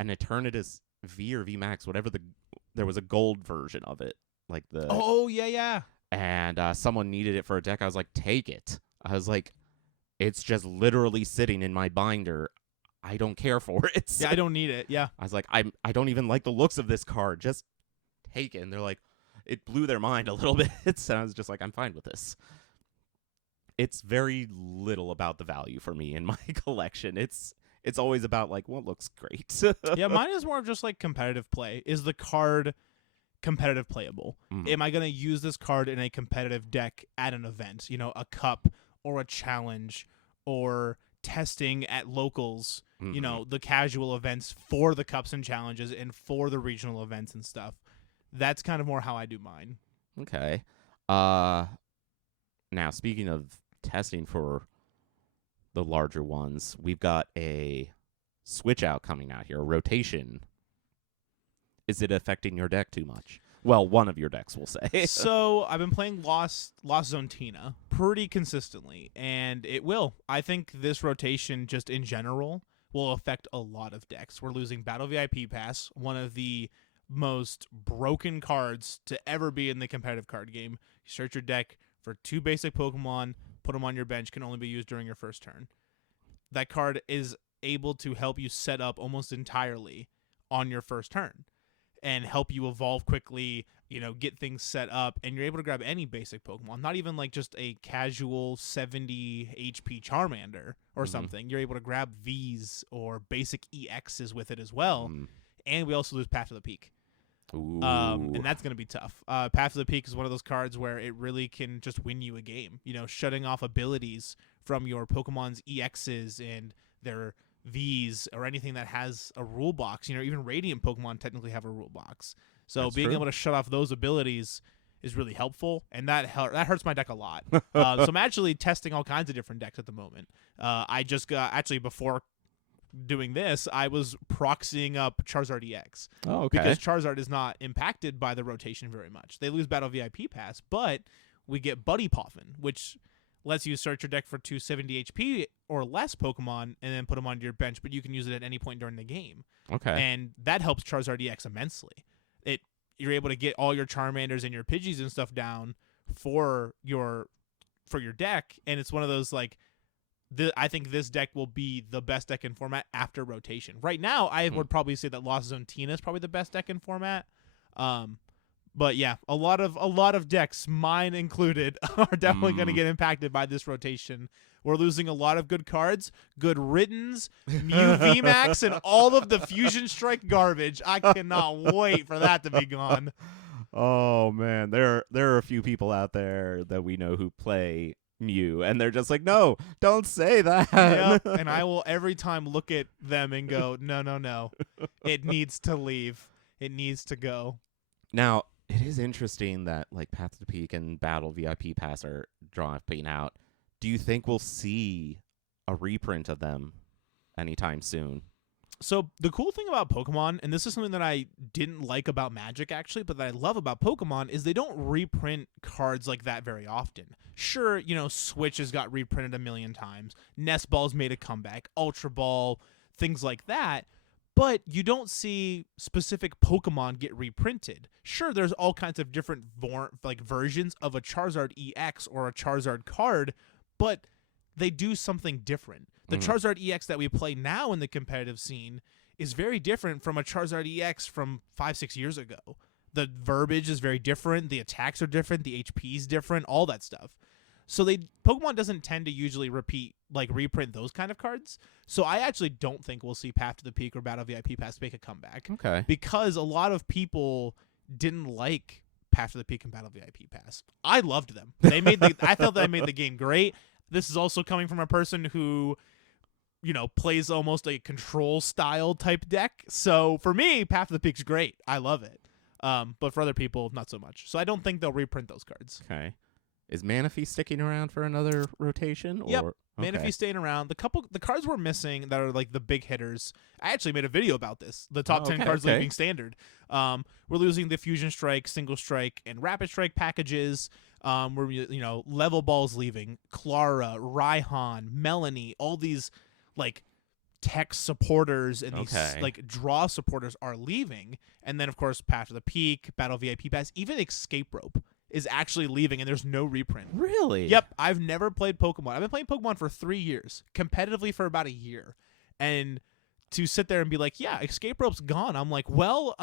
an Eternatus V or V Max, whatever there was a gold version of it, like the Oh yeah. and someone needed it for a deck. I was like, take it. I was like, it's just literally sitting in my binder. I don't care for it. Yeah, I don't need it. Yeah. I was like, I don't even like the looks of this card. Just take it. And they're like, it blew their mind a little bit. And I was just like, I'm fine with this. It's very little about the value for me in my collection. It's always about like what looks great. Yeah, mine is more of just like competitive play. Is the card competitive playable? Am I going to use this card in a competitive deck at an event? You know, a cup or a challenge or testing at locals, you know, the casual events for the cups and challenges and for the regional events and stuff. That's kind of more how I do mine. Okay. Now, speaking of testing for the larger ones, we've got a switch out coming out here, a rotation. Is it affecting your deck too much? Well, one of your decks, we'll say. So I've been playing Lost Zontina pretty consistently, and it will. I think this rotation, just in general, will affect a lot of decks. We're losing Battle VIP Pass, one of the most broken cards to ever be in the competitive card game. You search your deck for 2 basic Pokemon, put them on your bench, can only be used during your first turn. That card is able to help you set up almost entirely on your first turn and help you evolve quickly, you know, get things set up, and you're able to grab any basic Pokemon, not even like just a casual 70 HP Charmander or something. You're able to grab Vs or basic EXs with it as well, and we also lose Path to the Peak. Ooh. And that's going to be tough. Path to the Peak is one of those cards where it really can just win you a game. You know, shutting off abilities from your Pokemon's EXs and their Vs or anything that has a rule box. You know, even Radiant Pokemon technically have a rule box. So That's being true. able to shut off those abilities is really helpful, and that hurts my deck a lot. So I'm actually testing all kinds of different decks at the moment. I just got, actually before doing this, I was proxying up Charizard EX. Oh, okay. Because Charizard is not impacted by the rotation very much. They lose Battle VIP Pass, but we get Buddy Poffin, which lets you search your deck for 270 HP or less Pokemon and then put them onto your bench, but you can use it at any point during the game. Okay. And that helps Charizard EX immensely. You're able to get all your Charmanders and your Pidgeys and stuff down for your deck, and it's one of those like, I think this deck will be the best deck in format after rotation. Right now, I would probably say that Lost Zontina is probably the best deck in format. But yeah, a lot of decks, mine included, are definitely going to get impacted by this rotation. We're losing a lot of good cards, good Riddens, Mew VMAX, and all of the Fusion Strike garbage. I cannot wait for that to be gone. Oh man, there are a few people out there that we know who play Mew, and they're just like, no, don't say that. Yep. And I will every time look at them and go, no. It needs to leave. It needs to go. Now, it is interesting that like Path to the Peak and Battle VIP Pass are dropping out. Do you think we'll see a reprint of them anytime soon? So the cool thing about Pokemon, and this is something that I didn't like about Magic actually, but that I love about Pokemon, is they don't reprint cards like that very often. Sure, you know, Switch has got reprinted a million times. Nest Ball's made a comeback. Ultra Ball, things like that. But you don't see specific Pokemon get reprinted. Sure, there's all kinds of different versions of a Charizard EX or a Charizard card, but they do something different. The Charizard EX that we play now in the competitive scene is very different from a Charizard EX from 5-6 years ago. The verbiage is very different. The attacks are different. The HP is different. All that stuff. So Pokemon doesn't tend to usually reprint those kind of cards. So I actually don't think we'll see Path to the Peak or Battle VIP Pass make a comeback. Okay. Because a lot of people didn't like Path to the Peak and Battle VIP Pass. I loved them. I felt that I made the game great. This is also coming from a person who, you know, plays almost a control style type deck. So for me, Path to the Peak's great. I love it. But for other people, not so much. So I don't think they'll reprint those cards. Okay. Is Manaphy sticking around for another rotation? Yep. Okay. Manaphy's staying around. The cards we're missing that are like the big hitters. I actually made a video about this. The top 10 cards leaving standard. We're losing the Fusion Strike, Single Strike, and Rapid Strike packages. We're Level Ball's leaving. Clara, Raihan, Melanie, all these like tech supporters and these like draw supporters are leaving. And then of course Path to the Peak, Battle VIP Pass, even Escape Rope is actually leaving, and there's no reprint. Really? Yep. I've never played Pokemon. I've been playing Pokemon for 3 years, competitively for about a year. And to sit there and be like, yeah, Escape Rope's gone. I'm like, well,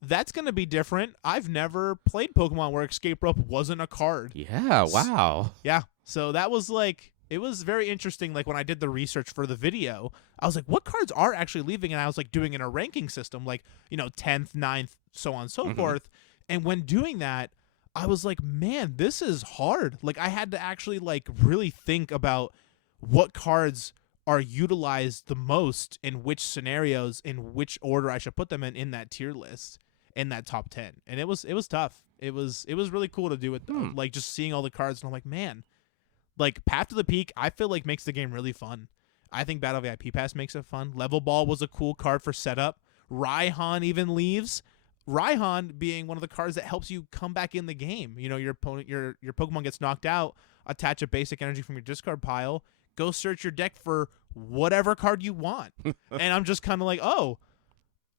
that's going to be different. I've never played Pokemon where Escape Rope wasn't a card. Yeah, wow. Yeah. So that was like, it was very interesting. Like when I did the research for the video, I was like, what cards are actually leaving? And I was like doing in a ranking system, like, 10th, 9th, so on and so forth. And when doing that, I was like, man, this is hard. Like I had to actually like really think about what cards are utilized the most in which scenarios, in which order I should put them in that tier list, in that top 10. And it was tough. It was really cool to do it though. Like just seeing all the cards, and I'm like, man, like Path to the Peak, I feel like makes the game really fun. I think Battle VIP Pass makes it fun. Level Ball was a cool card for setup. Raihan even leaves. Raihan being one of the cards that helps you come back in the game. You know, your opponent, your Pokemon gets knocked out, attach a basic energy from your discard pile, go search your deck for whatever card you want. And I'm just kind of like, oh,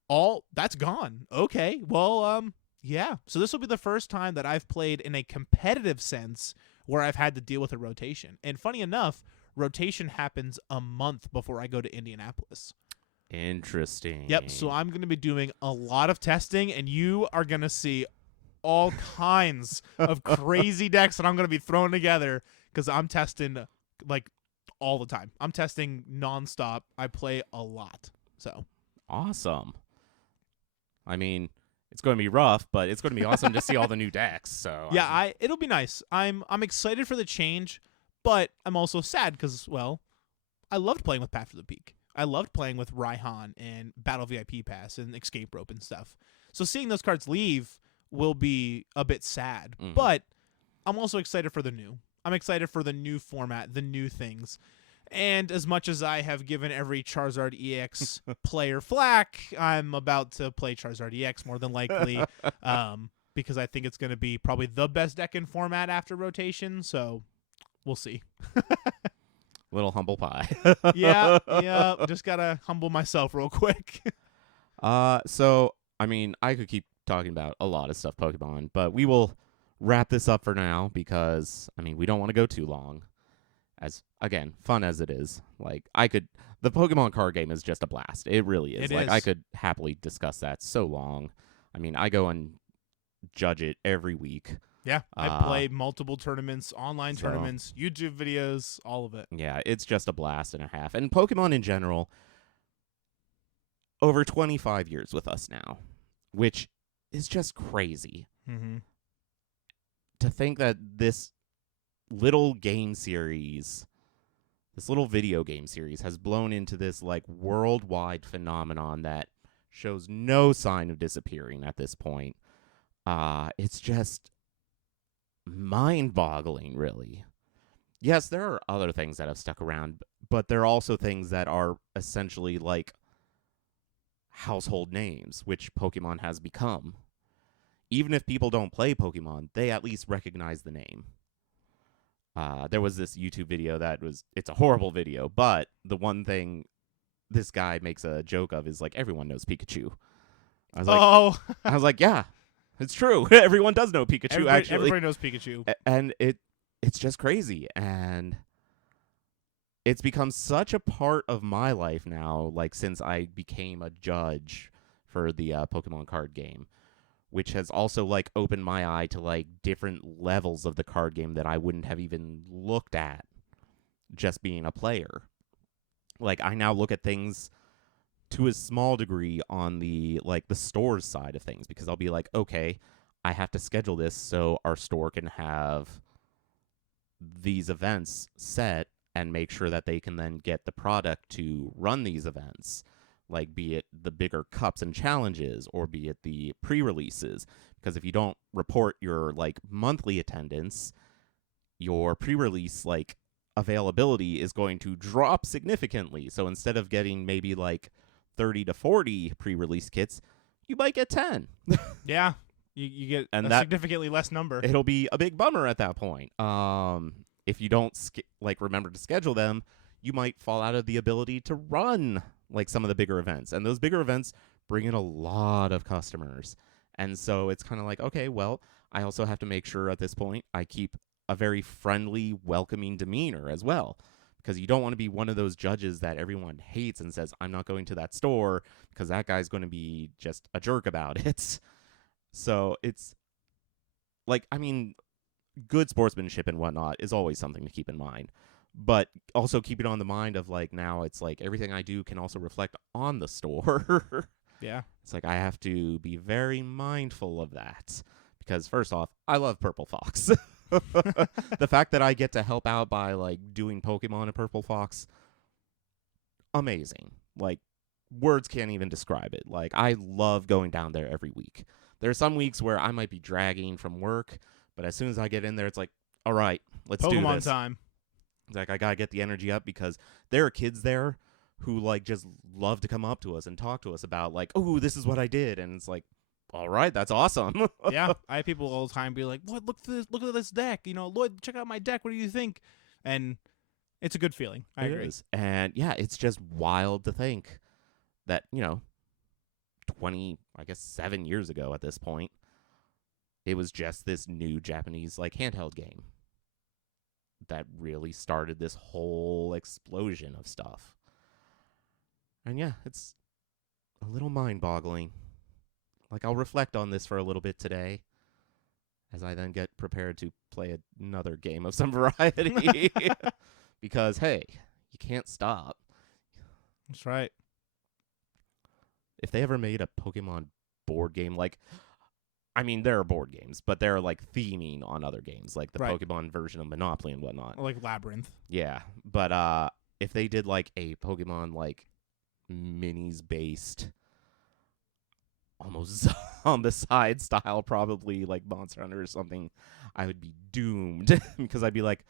all that's gone. Okay, well, yeah. So this will be the first time that I've played in a competitive sense where I've had to deal with a rotation. And funny enough, rotation happens a month before I go to Indianapolis. Interesting. Yep, so I'm going to be doing a lot of testing, and you are going to see all kinds of crazy decks that I'm going to be throwing together because I'm testing like all the time. I'm testing nonstop. I play a lot. So awesome. I mean, it's going to be rough, but it's going to be awesome to see all the new decks. So yeah, it'll be nice. I'm excited for the change, but I'm also sad because, well, I loved playing with Path to the Peak. I loved playing with Raihan and Battle VIP Pass and Escape Rope and stuff. So seeing those cards leave will be a bit sad, but I'm also excited for the new. I'm excited for the new format, the new things. And as much as I have given every Charizard EX player flack, I'm about to play Charizard EX more than likely because I think it's going to be probably the best deck in format after rotation, so we'll see. Little humble pie. yeah, just got to humble myself real quick. So, I mean, I could keep talking about a lot of stuff Pokemon, but we will wrap this up for now because, I mean, we don't want to go too long. As, again, fun as it is, like, the Pokemon card game is just a blast. It really is. I could happily discuss that so long. I mean, I go and judge it every week. Yeah, I play multiple tournaments, online tournaments, YouTube videos, all of it. Yeah, it's just a blast and a half. And Pokemon in general, over 25 years with us now, which is just crazy. Mm-hmm. To think that this little game series, this little video game series has blown into this like worldwide phenomenon that shows no sign of disappearing at this point. It's just mind-boggling, really. Yes, there are other things that have stuck around, but there are also things that are essentially like household names, which Pokemon has become. Even if people don't play Pokemon, they at least recognize the name. There was this YouTube video it's a horrible video, but the one thing this guy makes a joke of is like, everyone knows Pikachu. I was like, yeah, it's true. Everyone does know Pikachu, actually. Everybody knows Pikachu. And it's just crazy. And it's become such a part of my life now, like since I became a judge for the Pokemon card game, which has also like opened my eye to like different levels of the card game that I wouldn't have even looked at just being a player. Like I now look at things to a small degree on the like the store's side of things, because I'll be like, okay, I have to schedule this so our store can have these events set and make sure that they can then get the product to run these events. Like, be it the bigger cups and challenges, or be it the pre-releases. Because if you don't report your, like, monthly attendance, your pre-release, like, availability is going to drop significantly. So instead of getting maybe, like, 30 to 40 pre-release kits, you might get 10. Yeah. You get and a significantly less number. It'll be a big bummer at that point. If you don't, remember to schedule them, you might fall out of the ability to run like some of the bigger events. And those bigger events bring in a lot of customers. And so it's kind of like, okay, well, I also have to make sure at this point I keep a very friendly, welcoming demeanor as well. Because you don't want to be one of those judges that everyone hates and says, I'm not going to that store because that guy's going to be just a jerk about it. So it's like, I mean, good sportsmanship and whatnot is always something to keep in mind. But also keep it on the mind of, like, now it's like everything I do can also reflect on the store. Yeah. It's like I have to be very mindful of that. Because, first off, I love Purple Fox. The fact that I get to help out by, like, doing Pokemon at Purple Fox, amazing. Like, words can't even describe it. Like, I love going down there every week. There are some weeks where I might be dragging from work, but as soon as I get in there, it's like, all right, let's do Pokemon this. time. It's like, I gotta get the energy up, because there are kids there who, like, just love to come up to us and talk to us about, like, oh, this is what I did. And it's like, all right, that's awesome. Yeah, I have people all the time be like, "What? Look at this deck. You know, Lloyd, check out my deck. What do you think?" And it's a good feeling. I agree. Is. And yeah, it's just wild to think that, 7 years ago at this point, it was just this new Japanese, like, handheld game that really started this whole explosion of stuff. And yeah, it's a little mind-boggling. Like, I'll reflect on this for a little bit today as I then get prepared to play another game of some variety. Because, hey, you can't stop. That's right. If they ever made a Pokemon board game, like, I mean, there are board games, but they're, like, theming on other games, like the Right. Pokemon version of Monopoly and whatnot. Like Labyrinth. Yeah, but if they did, like, a Pokemon, like, minis-based, almost zombicide style, probably, like, Monster Hunter or something, I would be doomed, because I'd be like,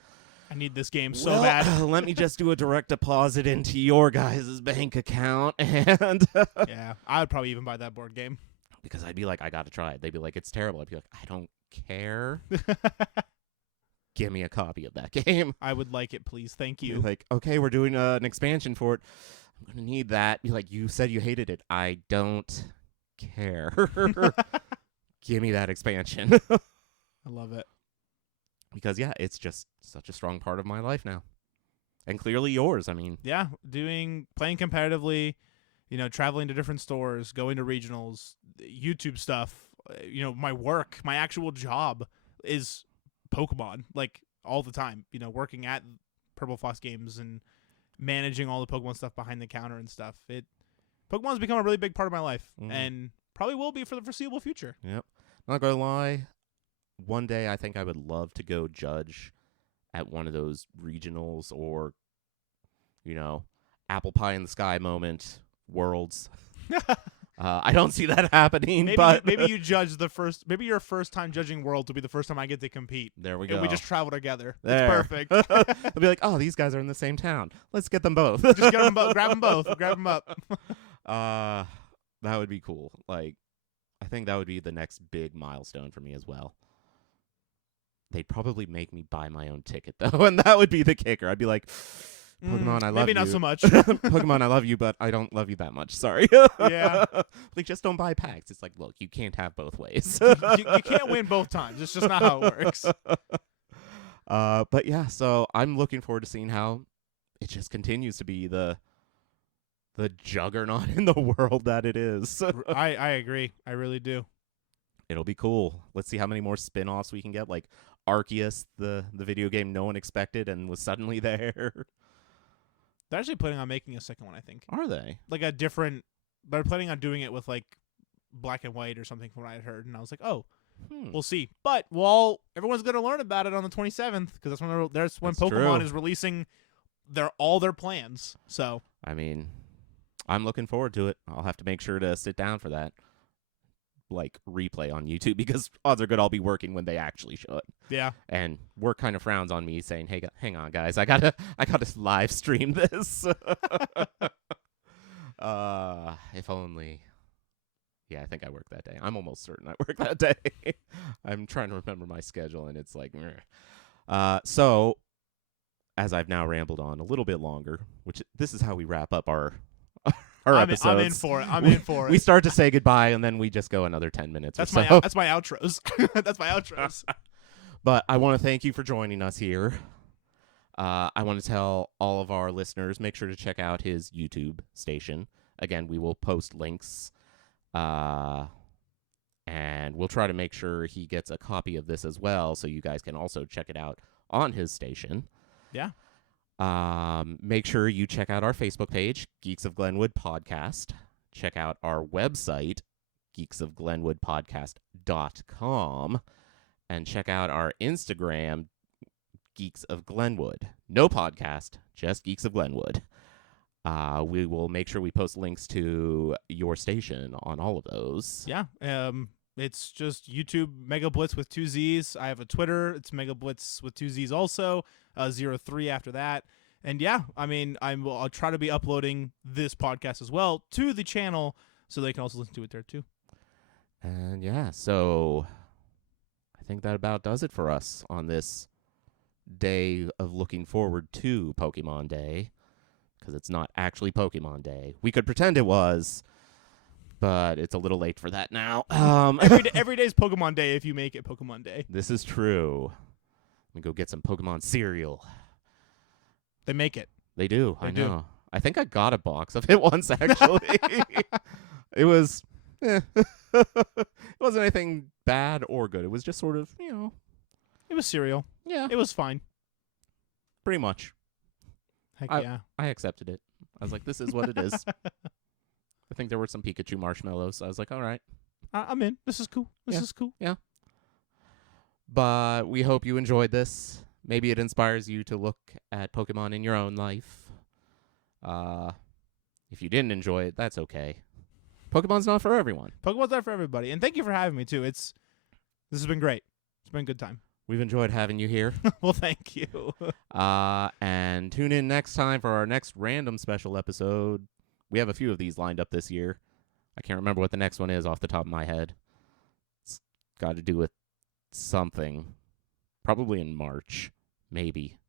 I need this game so bad. let me just do a direct deposit into your guys' bank account, and Yeah, I would probably even buy that board game. because I'd be like, I gotta try it. They'd be like, it's terrible. I'd be like, I don't care. Give me a copy of that game. I would like it, please. Thank Be you. like, okay, we're doing an expansion for it. I'm gonna need that. Be like, you said you hated it. I don't care. Give me that expansion. I love it. Because yeah, it's just such a strong part of my life now, and clearly yours. I mean, Yeah, playing competitively, traveling to different stores, going to regionals, YouTube stuff. My work, my actual job is Pokemon, like, all the time. Working at Purple Fox Games and managing all the Pokemon stuff behind the counter and stuff. Pokemon's become a really big part of my life, and probably will be for the foreseeable future. Yep. Not gonna lie, one day I think I would love to go judge at one of those regionals or, apple pie in the sky moment worlds. I don't see that happening, but maybe you judge the first. Maybe your first time judging World will be the first time I get to compete. there we go. And we just travel together. There. It's perfect. They'll be like, oh, these guys are in the same town. Let's get them both. Just get them both. Grab them both. Grab them up. That would be cool. Like, I think that would be the next big milestone for me as well. They'd probably make me buy my own ticket, though, and that would be the kicker. I'd be like, Pokemon, I love you. Maybe not so much. Pokemon, I love you, but I don't love you that much. Sorry. Yeah. Like, just don't buy packs. It's like, look, you can't have both ways. you can't win both times. It's just not how it works. But yeah, so I'm looking forward to seeing how it just continues to be the juggernaut in the world that it is. I agree. I really do. It'll be cool. Let's see how many more spin-offs we can get, like Arceus, the video game no one expected and was suddenly there. They're actually planning on making a second one, I think. Are they? Like a different. They're planning on doing it with like black and white or something from what I had heard, and I was like, oh, we'll see. But everyone's gonna learn about it on the 27th because that's when Pokemon is releasing all their plans. So I mean, I'm looking forward to it. I'll have to make sure to sit down for that, like, replay on YouTube, because odds are good I'll be working when they actually show it. Yeah. And work kind of frowns on me saying, hey, hang on, guys, I gotta live stream this. If only. Yeah, I think I work that day. I'm almost certain I work that day. I'm trying to remember my schedule, and it's like, so, as I've now rambled on a little bit longer, which this is how we wrap up our episodes. I'm in for it. I'm in for it. We start to say goodbye, and then we just go another 10 minutes That's or so. that's my outros. That's my outros. But I want to thank you for joining us here. I want to tell all of our listeners, make sure to check out his YouTube station. Again, we will post links. And we'll try to make sure he gets a copy of this as well, so you guys can also check it out on his station. Yeah. Make sure you check out our Facebook page, Geeks of Glenwood Podcast. Check out our website, geeksofglenwoodpodcast.com. And check out our Instagram, Geeks of Glenwood. No podcast, just Geeks of Glenwood. We will make sure we post links to your station on all of those. Yeah. It's just YouTube MegaBlitzz with 2 Z's. I have a Twitter. It's MegaBlitzz with 2 Z's also. 03 after that. And yeah, I mean, I'll try to be uploading this podcast as well to the channel so they can also listen to it there too. And yeah, so I think that about does it for us on this day of looking forward to Pokemon Day, because it's not actually Pokemon Day. We could pretend it was, but it's a little late for that now. Every day's Pokemon Day if you make it Pokemon Day. This is true. Let me go get some Pokemon cereal. They make it. They do. They I do. know. I think I got a box of it once, actually. It was... it wasn't anything bad or good. It was just sort of, It was cereal. Yeah. It was fine. Pretty much. Heck yeah. I accepted it. I was like, this is what it is. I think there were some Pikachu marshmallows. So I was like, all right. I'm in. This is cool. This is cool. Yeah. But we hope you enjoyed this. Maybe it inspires you to look at Pokemon in your own life. If you didn't enjoy it, that's okay. Pokemon's not for everyone. Pokemon's not for everybody. And thank you for having me, too. This has been great. It's been a good time. We've enjoyed having you here. Well, thank you. And tune in next time for our next random special episode. We have a few of these lined up this year. I can't remember what the next one is off the top of my head. It's got to do with something. Probably in March. Maybe.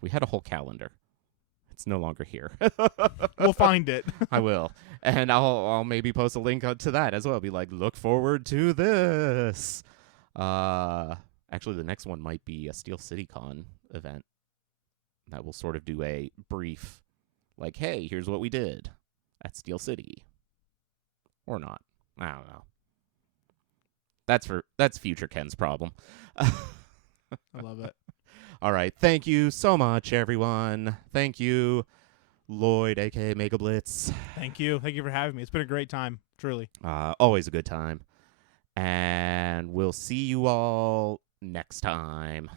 We had a whole calendar. It's no longer here. We'll find it. I will. And I'll maybe post a link to that as well. Be like, look forward to this. Actually, the next one might be a Steel City Con event. That will sort of do a brief, like, hey, here's what we did at Steel City. Or not. I don't know. That's future Ken's problem. I love it. All right. Thank you so much, everyone. Thank you, Lloyd, a.k.a. MegaBlitzz. Thank you. Thank you for having me. It's been a great time, truly. Always a good time. And we'll see you all next time.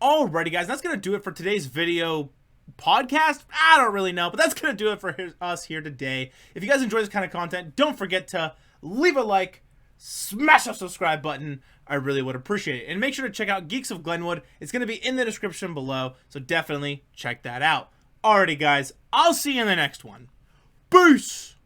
Alrighty, guys, that's going to do it for today's video podcast. I don't really know, but that's going to do it for us here today. If you guys enjoy this kind of content, don't forget to leave a like, smash the subscribe button. I really would appreciate it. And make sure to check out Geeks of Glenwood. It's going to be in the description below, so definitely check that out. Alrighty, guys, I'll see you in the next one. Peace!